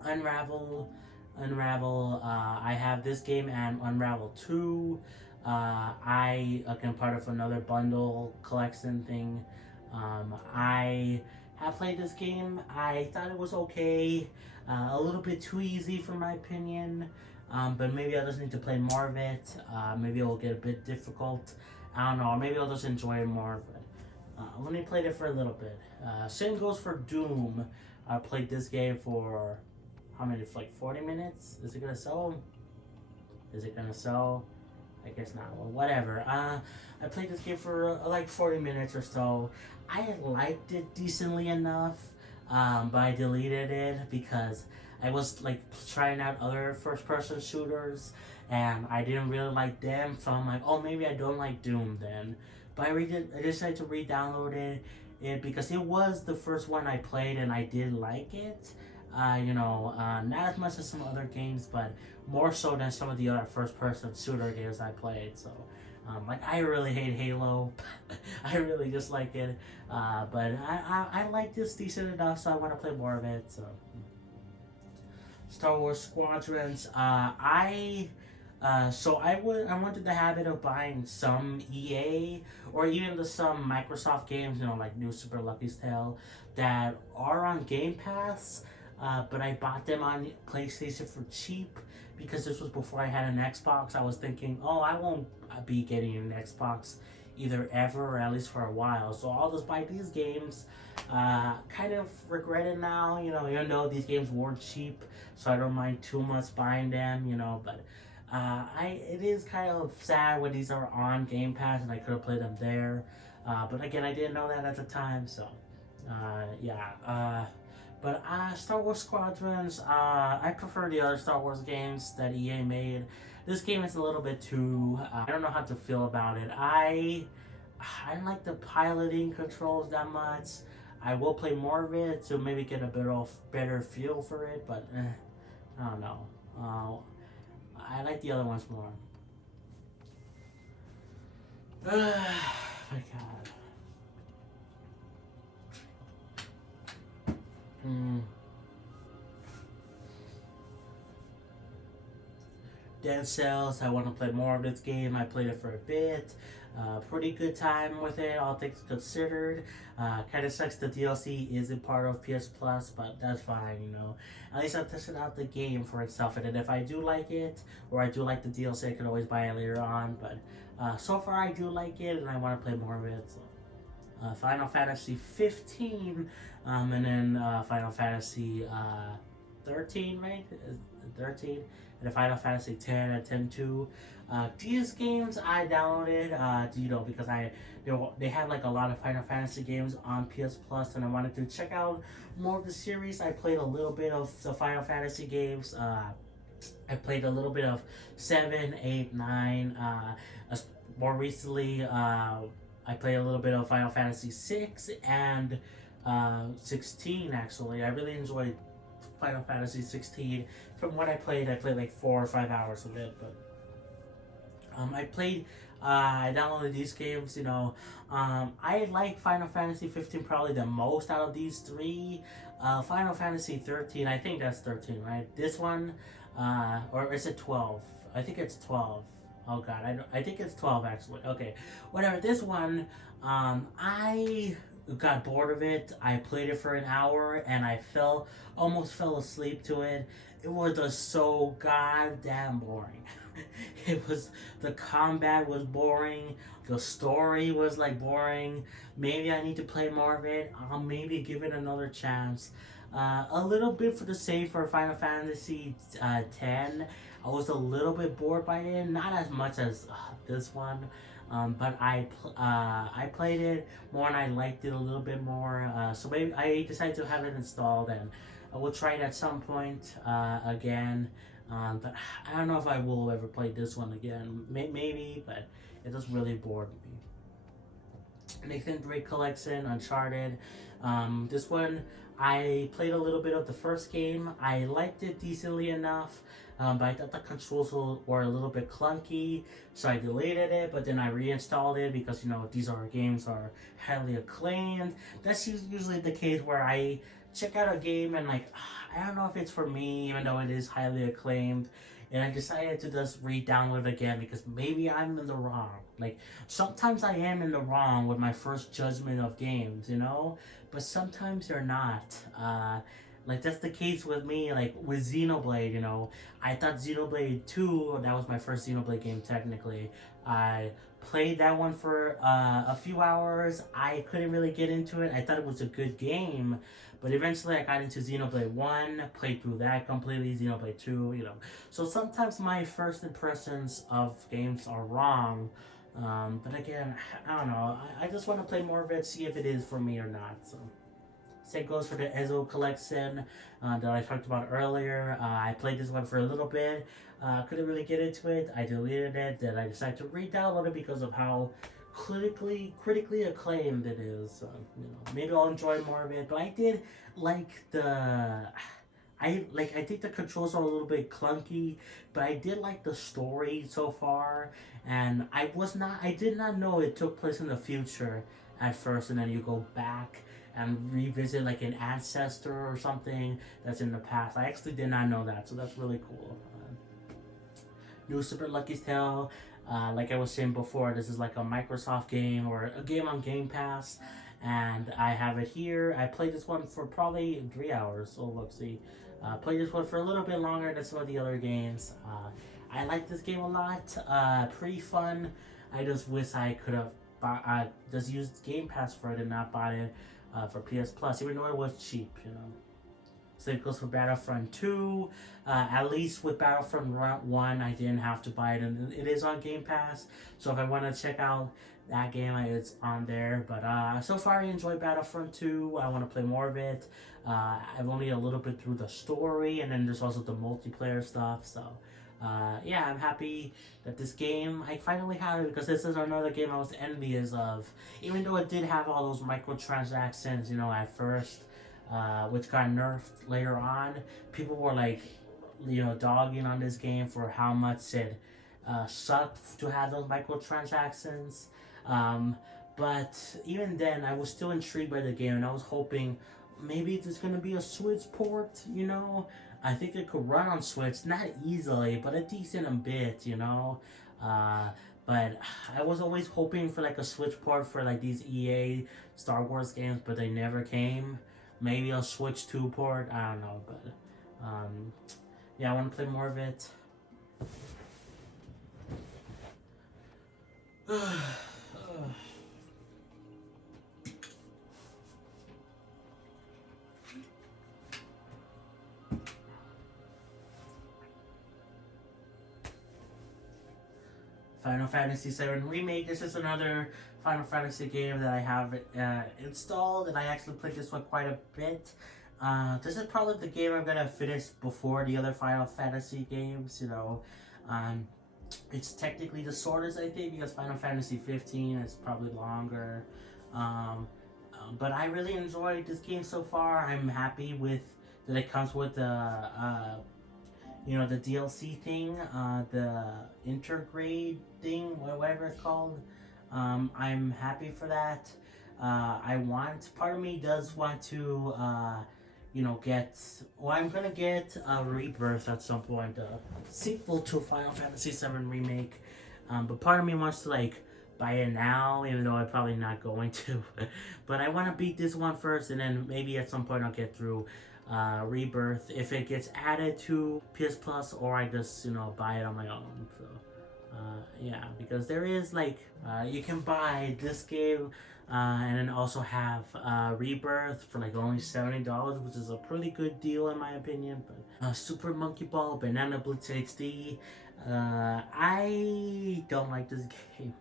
Unravel. I have this game and Unravel 2. I am part of another bundle collection thing. I have played this game. I thought it was okay. A little bit too easy for my opinion. But maybe I just need to play more of it. Maybe it'll get a bit difficult. I don't know. Maybe I'll just enjoy it more. But I've only played it for a little bit. Same goes for Doom. I played this game for how many? For like 40 minutes? Is it gonna sell? I guess not. Well, whatever. I played this game for like 40 minutes or so. I liked it decently enough, but I deleted it because I was like trying out other first-person shooters, and I didn't really like them. So I'm like, oh, maybe I don't like Doom then. But I decided to re-download it because it was the first one I played, and I did like it. Not as much as some other games, but more so than some of the other first-person shooter games I played. So, I really hate Halo. I really dislike it. But I like this decent enough, so I want to play more of it. So, Star Wars Squadrons. I went through the habit of buying some EA or even some Microsoft games, like New Super Lucky's Tale, that are on Game Pass. But I bought them on PlayStation for cheap because this was before I had an Xbox. I was thinking, I won't be getting an Xbox either ever or at least for a while. So I'll just buy these games. Kind of regret it now, even though these games weren't cheap, so I don't mind too much buying them, but it is kind of sad when these are on Game Pass and I could have played them there. But again, I didn't know that at the time, so yeah. But Star Wars Squadrons, I prefer the other Star Wars games that EA made. This game is a little bit too, I don't know how to feel about it. I don't like the piloting controls that much. I will play more of it to maybe get a better feel for it, but I don't know. I like the other ones more. My God. Dead Cells, I want to play more of this game. I played it for a bit. Pretty good time with it, all things considered. Kind of sucks the DLC isn't part of PS Plus, but that's fine, you know. At least I'm testing out the game for itself, and then if I do like it, or I do like the DLC, I can always buy it later on. But so far, I do like it, and I want to play more of it. So. Final Fantasy 15, and then Final Fantasy 13, right? 13, and then Final Fantasy 10 and 10 2. These games I downloaded, you know, because they have like a lot of Final Fantasy games on PS Plus, and I wanted to check out more of the series. I played a little bit of the Final Fantasy games. I played a little bit of 7, 8, 9. More recently, I played a little bit of Final Fantasy 6 and 16 actually. I really enjoyed Final Fantasy 16. From what I played like 4 or 5 hours of it. But I downloaded these games, you know. I like Final Fantasy 15 probably the most out of these three. Final Fantasy 13, I think that's 13, right? This one, or is it 12? I think it's 12. Oh god, I think it's 12 actually. Okay, whatever. This one, I got bored of it. I played it for an hour and I almost fell asleep to it. It was just so goddamn boring. The combat was boring. The story was like boring. Maybe I need to play more of it. I'll maybe give it another chance. A little bit for the same for Final Fantasy 10. I was a little bit bored by it, not as much as this one, but I played it more and I liked it a little bit more. So maybe I decided to have it installed, and I will try it at some point again. But I don't know if I will ever play this one again. Maybe, but it just really bored me. Nathan Drake Collection, Uncharted. This one, I played a little bit of the first game. I liked it decently enough, but I thought the controls were a little bit clunky, so I deleted it, but then I reinstalled it because, you know, these games are highly acclaimed. That's usually the case where I check out a game and like, I don't know if it's for me, even though it is highly acclaimed. And I decided to just re-download it again because maybe I'm in the wrong. Like, sometimes I am in the wrong with my first judgment of games, you know? But sometimes they're not. Like, that's the case with me, like, with Xenoblade, you know? I thought Xenoblade 2, that was my first Xenoblade game, technically. I played that one for a few hours. I couldn't really get into it. I thought it was a good game. But eventually I got into Xenoblade 1, played through that completely, Xenoblade 2, you know. So sometimes my first impressions of games are wrong. But again, I don't know. I just want to play more of it, see if it is for me or not. So same goes for the Ezo collection that I talked about earlier. I played this one for a little bit. Couldn't really get into it. I deleted it. Then I decided to re-download it because of how critically acclaimed it is. You know, maybe I'll enjoy more of it. But I did like I think the controls are a little bit clunky, but I did like the story so far. And I did not know it took place in the future at first, and then you go back and revisit like an ancestor or something that's in the past. I actually did not know that, so that's really cool. New Super Lucky's Tale. Like I was saying before, this is like a Microsoft game or a game on Game Pass, and I have it here. I played this one for probably 3 hours. So let's see. Played this one for a little bit longer than some of the other games. I like this game a lot. Pretty fun. I just wish I could have just used Game Pass for it and not bought it for PS Plus, even though it was cheap, you know. Same goes for Battlefront 2. At least with Battlefront 1, I didn't have to buy it, and it is on Game Pass. So if I want to check out that game, it's on there. But so far, I enjoyed Battlefront 2. I want to play more of it. I've only a little bit through the story, and then there's also the multiplayer stuff. So yeah, I'm happy that this game, I finally have it, because this is another game I was envious of. Even though it did have all those microtransactions, you know, at first. Which got nerfed later on. People were like, you know, dogging on this game for how much it sucked to have those microtransactions. But even then, I was still intrigued by the game, and I was hoping maybe there's gonna be a Switch port, you know? I think it could run on Switch, not easily, but a decent bit, you know? But I was always hoping for like a Switch port for like these EA Star Wars games, but they never came. Maybe a Switch 2 port, I don't know, but um, yeah, I want to play more of it. Final Fantasy VII Remake. This is another Final Fantasy game that I have installed, and I actually played this one quite a bit. This is probably the game I'm gonna finish before the other Final Fantasy games. Um, it's technically the shortest, I think, because Final Fantasy 15 is probably longer. Um, but I really enjoyed this game so far. I'm happy with that it comes with the the DLC thing, the intergrade thing, whatever it's called. I'm happy for that. Part of me does want to, I'm gonna get a Rebirth at some point, a sequel to Final Fantasy VII Remake. But part of me wants to, like, buy it now, even though I'm probably not going to. But I want to beat this one first, and then maybe at some point I'll get through Rebirth if it gets added to PS Plus, or I just buy it on my own. So yeah, because there is like you can buy this game and then also have Rebirth for like only $70, which is a pretty good deal in my opinion. But Super Monkey Ball Banana Blitz HD, I don't like this game.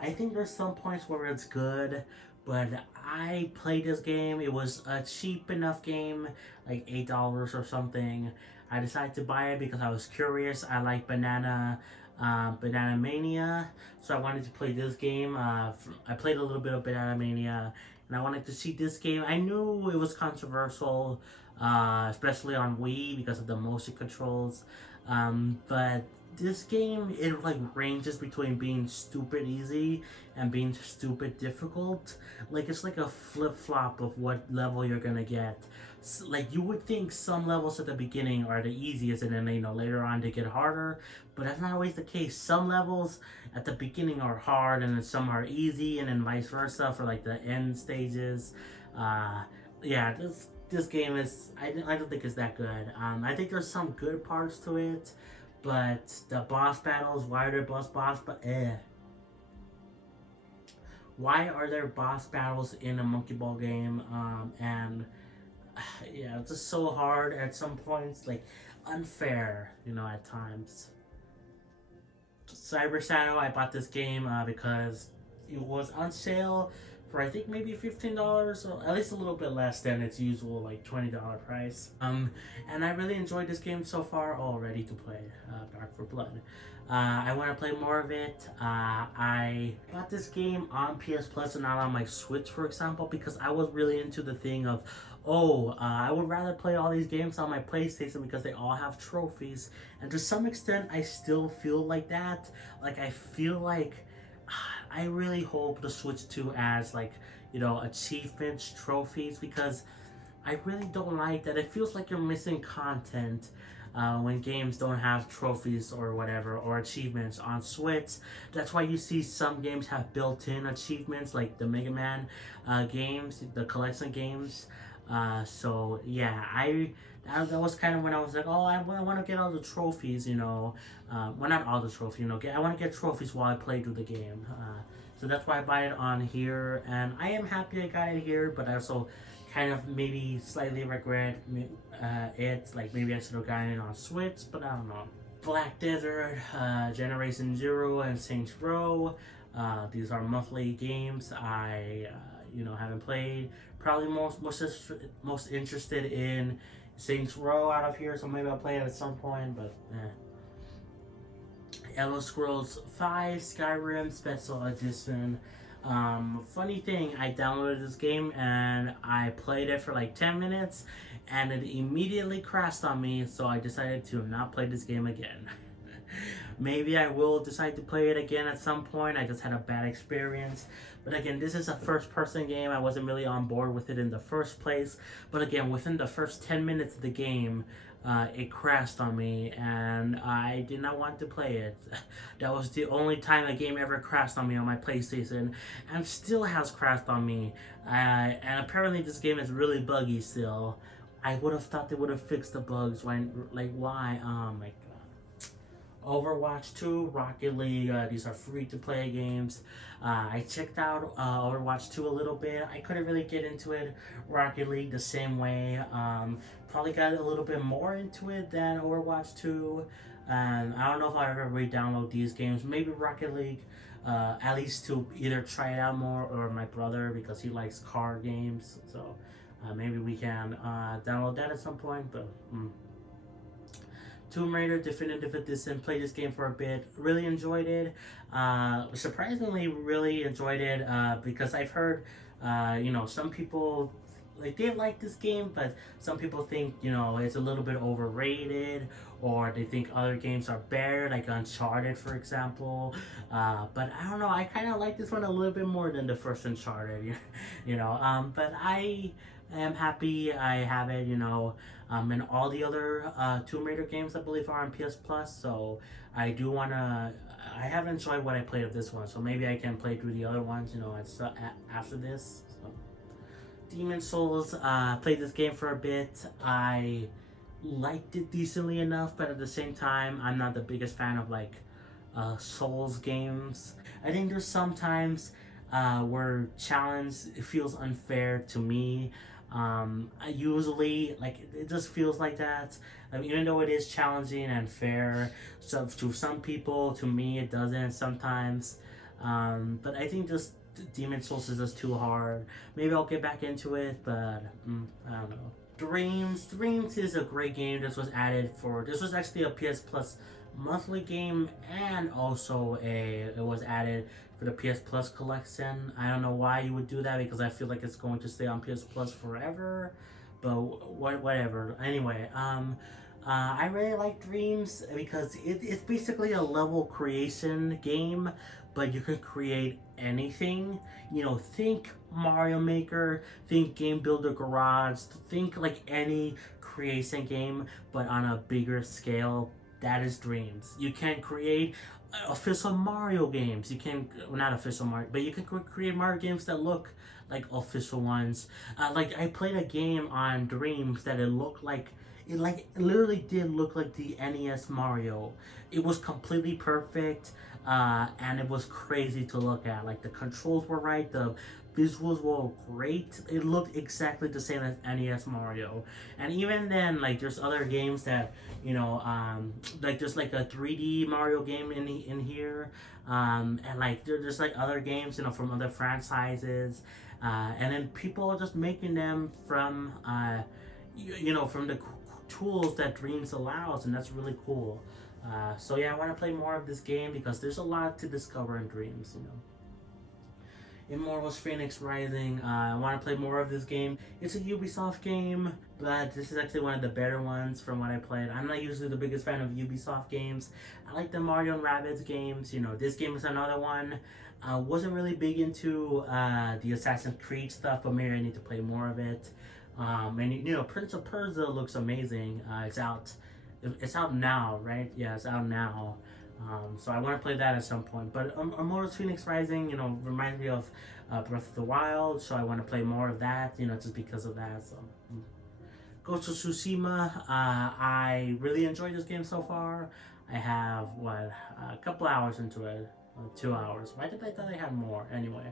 I think there's some points where it's good, but I played this game. It was a cheap enough game, like $8 or something. I decided to buy it because I was curious. I like Banana Mania, so I wanted to play this game. I played a little bit of Banana Mania, and I wanted to see this game. I knew it was controversial, especially on Wii because of the motion controls, but this game, it like ranges between being stupid easy and being stupid difficult. Like it's like a flip-flop of what level you're gonna get. Like you would think some levels at the beginning are the easiest, and then later on they get harder, but that's not always the case. Some levels at the beginning are hard, and then some are easy, and then vice versa for like the end stages. Yeah, this game is, I don't think it's that good. I think there's some good parts to it, but the boss battles, why are there why are there boss battles in a Monkey Ball game? And yeah, it's just so hard at some points, like unfair, at times. Cyber Shadow, I bought this game because it was on sale for I think maybe $15, or at least a little bit less than its usual like $20 price. And I really enjoyed this game so far. All ready to play Back 4 Blood. I want to play more of it. I bought this game on PS Plus and not on my Switch, for example, because I was really into the thing of, I would rather play all these games on my PlayStation because they all have trophies. And to some extent, I still feel like that. Like, I feel like I really hope the Switch 2 adds like, achievements, trophies, because I really don't like that. It feels like you're missing content when games don't have trophies or whatever, or achievements on Switch. That's why you see some games have built-in achievements, like the Mega Man games, the collection games. So yeah, that was kind of when I was like, I want to get all the trophies, well, not all the trophies, I want to get trophies while I play through the game. So that's why I buy it on here, and I am happy I got it here, but I also kind of maybe slightly regret it. Like maybe I should have gotten it on Switch, but I don't know. Black Desert, Generation Zero, and Saints Row. These are monthly games I haven't played. Probably most interested in Saints Row out of here, so maybe I'll play it at some point, but Elder Scrolls 5 Skyrim Special Edition. Funny thing, I downloaded this game and I played it for like 10 minutes and it immediately crashed on me, so I decided to not play this game again. Maybe I will decide to play it again at some point. I just had a bad experience. But again, this is a first-person game. I wasn't really on board with it in the first place. But again, within the first 10 minutes of the game, it crashed on me, and I did not want to play it. That was the only time a game ever crashed on me on my PlayStation, and still has crashed on me. And apparently this game is really buggy still. I would have thought they would have fixed the bugs. When, like, why? Oh my god. Overwatch 2, Rocket League, these are free-to-play games. I checked out Overwatch 2 a little bit. I couldn't really get into it. Rocket League the same way. Probably got a little bit more into it than Overwatch 2. And I don't know if I'll ever re-download these games. Maybe Rocket League, at least to either try it out more, or my brother, because he likes car games. So maybe we can download that at some point. But Tomb Raider Definitive Edition, played this game for a bit, really enjoyed it. Surprisingly, really enjoyed it because I've heard, some people, like, they like this game, but some people think, it's a little bit overrated, or they think other games are better, like Uncharted, for example. But I don't know, I kind of like this one a little bit more than the first Uncharted, but I am happy I have it, and all the other Tomb Raider games, I believe, are on PS Plus, so I have enjoyed what I played of this one, so maybe I can play through the other ones, after this. So. Demon Souls, played this game for a bit. I liked it decently enough, but at the same time, I'm not the biggest fan of, like, Souls games. I think there's sometimes where challenge feels unfair to me. I usually, like, it just feels like that. Even though it is challenging and fair, so to some people, to me it doesn't sometimes. But I think just Demon Souls is just too hard. Maybe I'll get back into it, but I don't know. Dreams is a great game. This was actually a PS Plus monthly game, and also it was added for the PS Plus collection. I don't know why you would do that, because I feel like it's going to stay on PS Plus forever, but whatever. Anyway, I really like Dreams because it's basically a level creation game, but you can create anything. Think Mario Maker, think Game Builder Garage, think like any creation game, but on a bigger scale. That is Dreams. You can create official Mario games. You can, well, not official Mario, but you can create Mario games that look like official ones. Like, I played a game on Dreams that it literally did look like the NES Mario. It was completely perfect, and it was crazy to look at. Like, the controls were right, the visuals were great. It looked exactly the same as NES Mario. And even then, like, there's other games that, like, there's like a 3D Mario game in here, and like there's like other games, from other franchises, and then people are just making them from, from the tools that Dreams allows, and that's really cool. So yeah, I want to play more of this game because there's a lot to discover in Dreams. Immortals Phoenix Rising, I want to play more of this game. It's a Ubisoft game, but this is actually one of the better ones from what I played. I'm not usually the biggest fan of Ubisoft games. I like the Mario and Rabbids games. This game is another one. I wasn't really big into the Assassin's Creed stuff, but maybe I need to play more of it. And Prince of Persia looks amazing. It's out now, right? Yeah, it's out now. So I want to play that at some point. But Immortals Phoenix Rising, reminds me of Breath of the Wild, so I want to play more of that, just because of that. So, Ghost of Tsushima, I really enjoyed this game so far. I have, a couple hours into it, 2 hours. Why did I thought I had more? Anyway,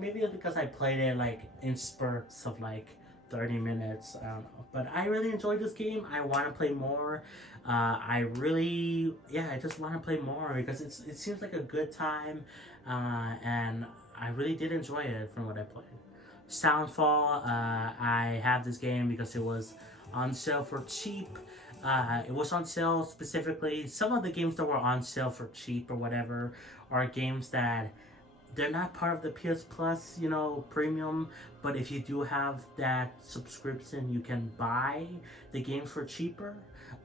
maybe it's because I played it like in spurts of like 30 minutes, I don't know. But I really enjoyed this game. I want to play more. I just want to play more because it seems like a good time, and I really did enjoy it from what I played. Soundfall, I have this game because it was on sale for cheap. It was on sale specifically. Some of the games that were on sale for cheap or whatever are games that they're not part of the PS Plus, premium. But if you do have that subscription, you can buy the games for cheaper.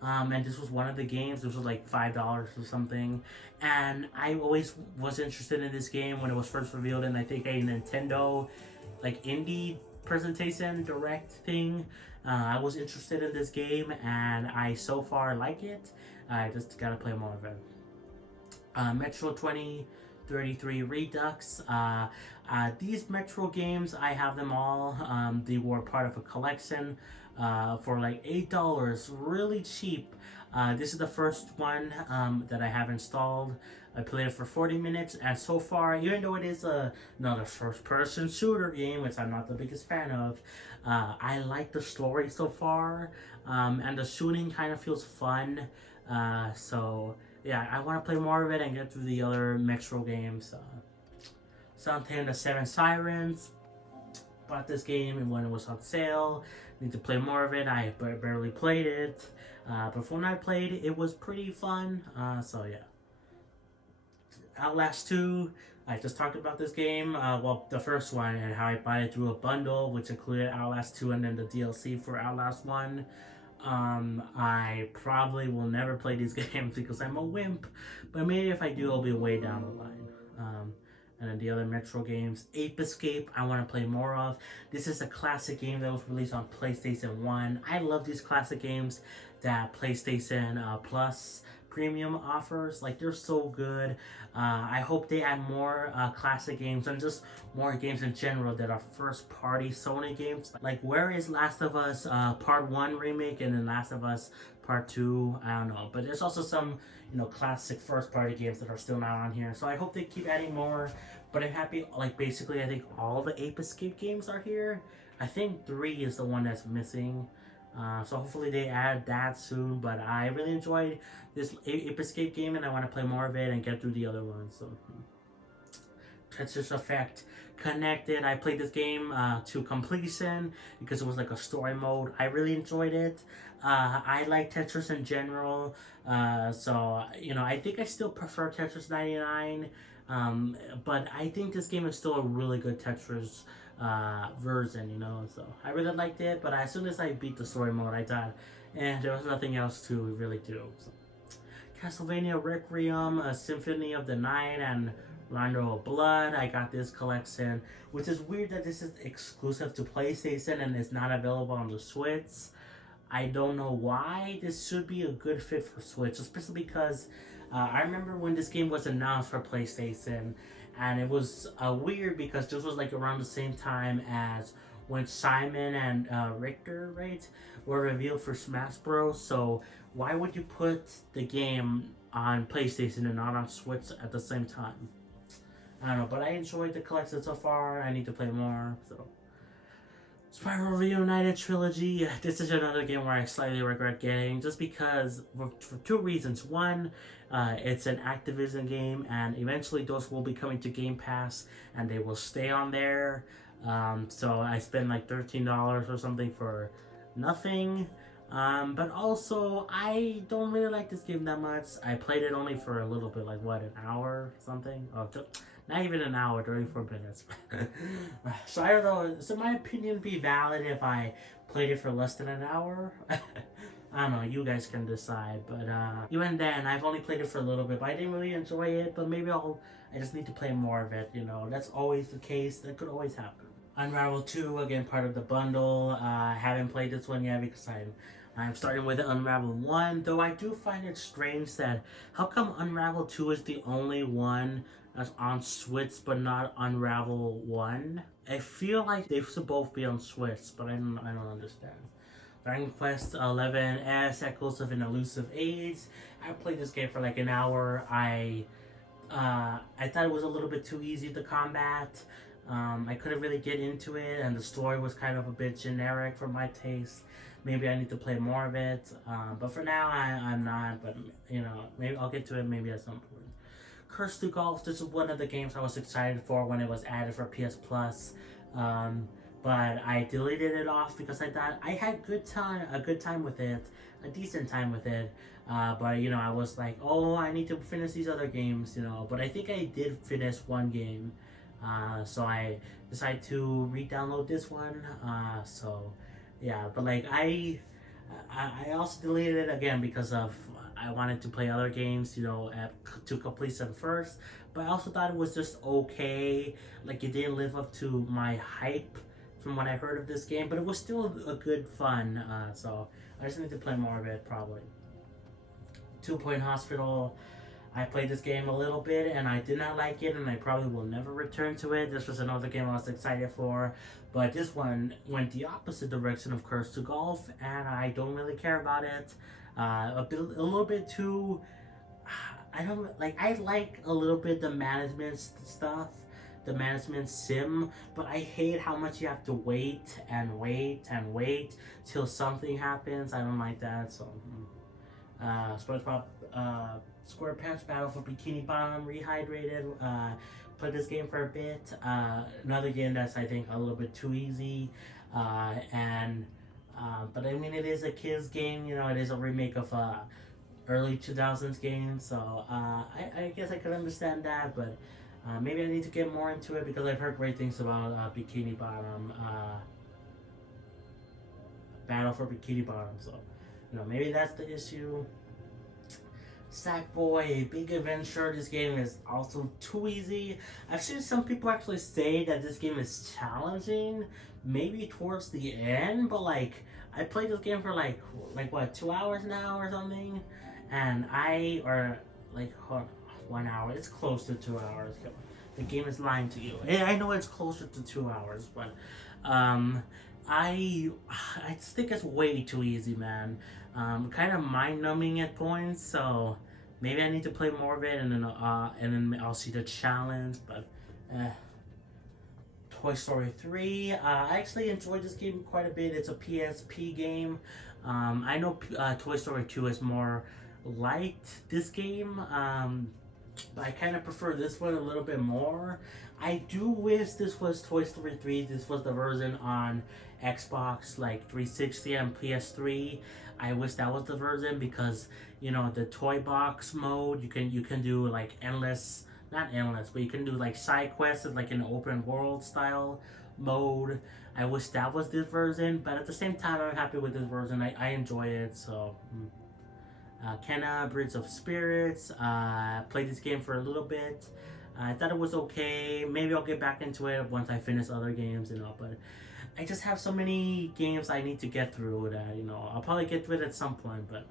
And this was one of the games. This was like $5 or something. And I always was interested in this game when it was first revealed, and I think a Nintendo like indie presentation direct thing. I was interested in this game, and I so far like it. I just gotta play more of it. Metro 2033 Redux. These Metro games, I have them all. They were part of a collection for like $8, really cheap. This is the first one that I have installed. I played it for 40 minutes, and so far, even though it is another first-person shooter game, which I'm not the biggest fan of, I like the story so far, and the shooting kind of feels fun. So yeah, I want to play more of it and get through the other Metro games. Something the Seven Sirens. Bought this game when it was on sale. Need to play more of it. I barely played it. But when I played, it was pretty fun. So yeah. Outlast 2. I just talked about this game. Well, the first one, and how I bought it through a bundle, which included Outlast 2 and then the DLC for Outlast 1. I probably will never play these games because I'm a wimp, but maybe if I do, it'll be way down the line. And then the other Metro games, Ape Escape, I want to play more of. This is a classic game that was released on PlayStation 1. I love these classic games that PlayStation Plus Premium offers. Like, they're so good. I hope they add more classic games and just more games in general that are first-party Sony games. Like, where is Last of Us Part 1 remake and then Last of Us Part 2? I don't know. But there's also some, classic first-party games that are still not on here. So I hope they keep adding more. But I'm happy, like, basically, I think all the Ape Escape games are here. I think 3 is the one that's missing. So hopefully they add that soon. But I really enjoyed this Ape Escape game, and I want to play more of it and get through the other ones. So Tetris Effect Connected. I played this game to completion because it was like a story mode. I really enjoyed it. I like Tetris in general. So, I think I still prefer Tetris 99. But I think this game is still a really good Tetris version, so I really liked it. But as soon as I beat the story mode, I thought, there was nothing else to really do. So, Castlevania Requiem, Symphony of the Night, and Rondo of Blood. I got this collection, which is weird that this is exclusive to PlayStation and is not available on the Switch. I don't know why. This should be a good fit for Switch, especially because I remember when this game was announced for PlayStation, and it was weird because this was like around the same time as when Simon and Richter, right, were revealed for Smash Bros. So why would you put the game on PlayStation and not on Switch at the same time? I don't know, but I enjoyed the collection so far. I need to play more, so. Spiral Reunited Trilogy. This is another game where I slightly regret getting, just because, for two reasons. One, it's an Activision game, and eventually those will be coming to Game Pass, and they will stay on there. So I spent like $13 or something for nothing. But also, I don't really like this game that much. I played it only for a little bit, like what, an hour or something? Oh, not even an hour, 34 minutes. So I don't know, so my opinion be valid if I played it for less than an hour? I don't know, you guys can decide. But even then, I've only played it for a little bit, but I didn't really enjoy it. But maybe I just need to play more of it, That's always the case. That could always happen. Unravel 2, again, part of the bundle. I haven't played this one yet because I'm starting with Unravel 1, though I do find it strange that how come Unravel 2 is the only one that's on Switch but not Unravel 1? I feel like they should both be on Switch, but I don't understand. Dragon Quest 11S, Echoes of an Elusive Age. I played this game for like an hour. I thought it was a little bit too easy to combat. I couldn't really get into it, and the story was kind of a bit generic for my taste. Maybe I need to play more of it, but for now I'm not. But maybe I'll get to it maybe at some point. Curse to Golf. This is one of the games I was excited for when it was added for PS Plus, but I deleted it off because I thought I had a good time with it, a decent time with it. But I was like, oh, I need to finish these other games, But I think I did finish one game. So I decided to re-download this one. So yeah, but like I also deleted it again because of I wanted to play other games, you know, to complete them first. But I also thought it was just okay. Like it didn't live up to my hype from what I heard of this game, but it was still a good fun. So I just need to play more of it probably. 2 Point Hospital. I played this game a little bit and I did not like it, and I probably will never return to it. This was another game I was excited for, but this one went the opposite direction of Curse to Golf, and I don't really care about it. A little bit too. I don't like. I like a little bit the management stuff, the management sim, but I hate how much you have to wait and wait and wait till something happens. I don't like that. So, SpongeBob SquarePants Battle for Bikini Bottom Rehydrated. Played this game for a bit. Another game that's I think a little bit too easy, and but I mean it is a kids game. You know, it is a remake of a early 2000s game, so I guess I could understand that, but maybe I need to get more into it because I've heard great things about Bikini Bottom, Battle for Bikini Bottom. So you know maybe that's the issue. Sackboy, Big Adventure. This game is also too easy. I've seen some people actually say that this game is challenging, maybe towards the end, but like I played this game for like what 2 hours now or something, and or like 1 hour. It's close to 2 hours. The game is lying to you. I know it's closer to 2 hours, but I just think it's way too easy, man. Kind of mind numbing at points. So maybe I need to play more of it, and then I'll see the challenge. But Toy Story 3. I actually enjoyed this game quite a bit. It's a PSP game. I know Toy Story 2 is more liked this game. But I kind of prefer this one a little bit more. I do wish this was Toy Story 3. This was the version on Xbox, like 360 and PS3. I wish that was the version because you know the toy box mode. You can do like endless, not endless, but you can do like side quests like an open world style mode. I wish that was this version, but at the same time, I'm happy with this version. I enjoy it. So. Kenna, Bridge of Spirits. Played this game for a little bit. I thought it was okay. Maybe I'll get back into it once I finish other games, you know. But I just have so many games I need to get through that, you know. I'll probably get through it at some point. But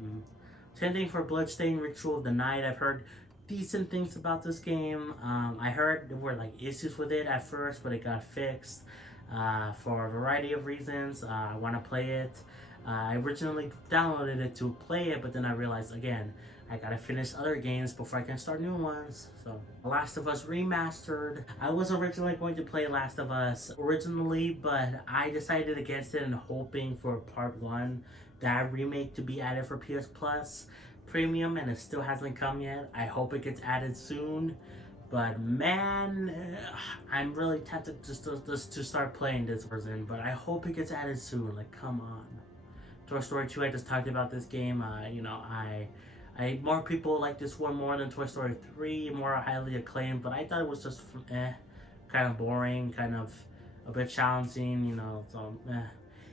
same thing for Bloodstained Ritual of the Night. I've heard decent things about this game. I heard there were like issues with it at first, but it got fixed for a variety of reasons. I want to play it. I originally downloaded it to play it, but then I realized again, I gotta finish other games before I can start new ones. So, Last of Us Remastered. I was originally going to play Last of Us originally, but I decided against it and hoping for Part 1, that remake to be added for PS Plus Premium, and it still hasn't come yet. I hope it gets added soon. But man, I'm really tempted just to start playing this version, but I hope it gets added soon. Like, come on. Toy Story 2, I just talked about this game. You know, I more people like this one more than Toy Story 3, more highly acclaimed, but I thought it was just kind of boring, kind of a bit challenging, you know. So,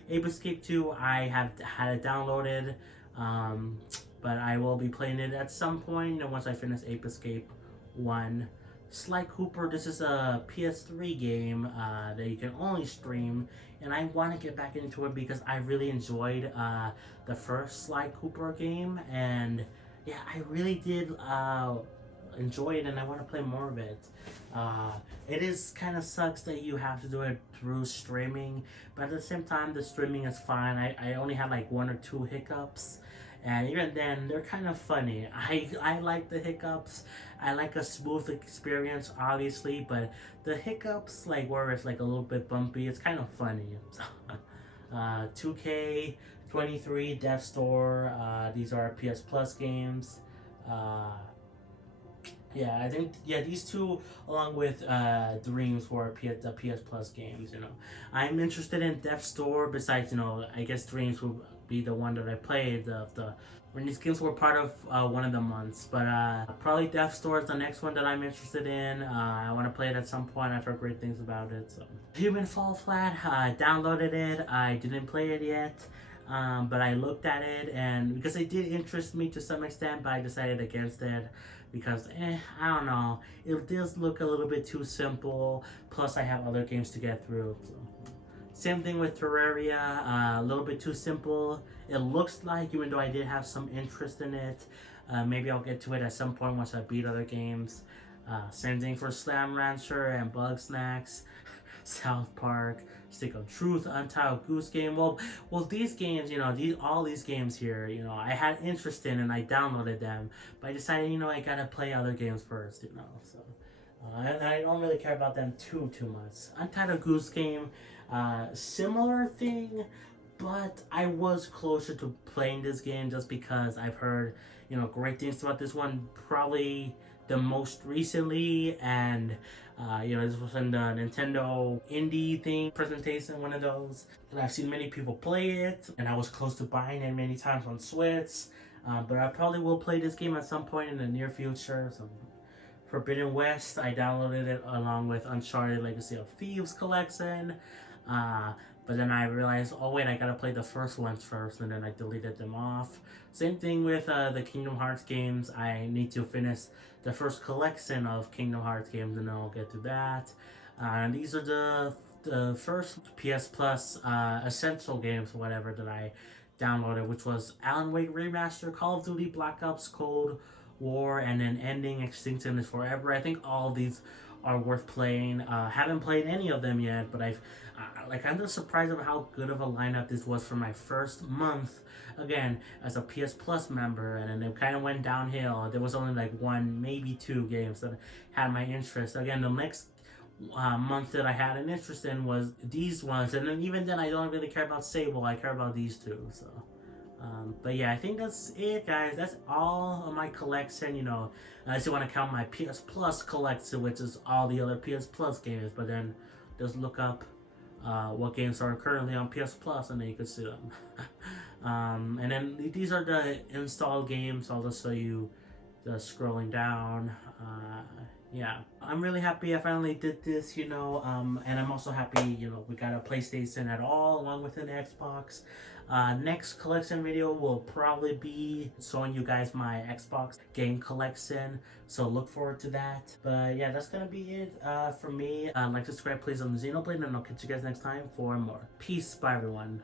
Ape Escape 2, I have had it downloaded, but I will be playing it at some point, and once I finish Ape Escape 1. Sly Cooper, this is a PS3 game that you can only stream, and I want to get back into it because I really enjoyed the first Sly Cooper game, and yeah, I really did enjoy it, and I want to play more of it. It is kind of sucks that you have to do it through streaming, but at the same time, the streaming is fine. I only had like 1 or 2 hiccups. And even then, they're kind of funny. I like the hiccups. I like a smooth experience, obviously, but the hiccups, like where it's like a little bit bumpy, it's kind of funny. 2K23, Death Store. These are PS Plus games. Yeah, I think these two along with Dreams were the PS Plus games. You know, I'm interested in Death Store. Besides, you know, I guess Dreams will be the one that I played. When these games were part of one of the months. But probably Death Store is the next one that I'm interested in. I want to play it at some point. I've heard great things about it. So Human Fall Flat, I downloaded it. I didn't play it yet. But I looked at it, and because it did interest me to some extent, but I decided against it because I don't know, it does look a little bit too simple, plus I have other games to get through. So. Same thing with Terraria, a little bit too simple. It looks like, even though I did have some interest in it, maybe I'll get to it at some point once I beat other games. Same thing for Slam Rancher and Bug Snacks. South Park, Stick of Truth, Untitled Goose Game. Well, these games, all these games here, I had interest in and I downloaded them, but I decided, I gotta play other games first, so. And I don't really care about them too much. Untitled Goose Game, similar thing, but I was closer to playing this game just because I've heard, great things about this one, probably the most recently, and this was in the Nintendo Indie thing presentation, one of those, and I've seen many people play it, and I was close to buying it many times on Switch, but I probably will play this game at some point in the near future. So Forbidden West, I downloaded it along with Uncharted Legacy of Thieves collection, but then I realized, oh wait, I gotta play the first ones first, and then I deleted them off. Same thing with the Kingdom Hearts games. I need to finish the first collection of Kingdom Hearts games, and then I'll get to that. These are the first PS Plus essential games, whatever, that I downloaded, which was Alan Wake Remaster, Call of Duty Black Ops Cold War, and then Ending Extinction is Forever. I think all of these are worth playing. Haven't played any of them yet, but I'm just surprised of how good of a lineup this was for my first month, again, as a PS Plus member, and then it kind of went downhill. There was only like one, maybe two games that had my interest. Again, the next month that I had an interest in was these ones, and then even then I don't really care about Sable, I care about these two, so. But yeah, I think that's it, guys. That's all of my collection, I just want to count my PS Plus collection, which is all the other PS Plus games, but then just look up what games are currently on PS Plus, and then you can see them. And then these are the installed games. I'll just show you the scrolling down. Yeah, I'm really happy I finally did this, and I'm also happy, we got a PlayStation at all, along with an Xbox. Next collection video will probably be showing you guys my Xbox game collection, so look forward to that. But yeah, that's gonna be it for me. Like, subscribe please on the Xenoblade, and I'll catch you guys next time for more. Peace, bye everyone.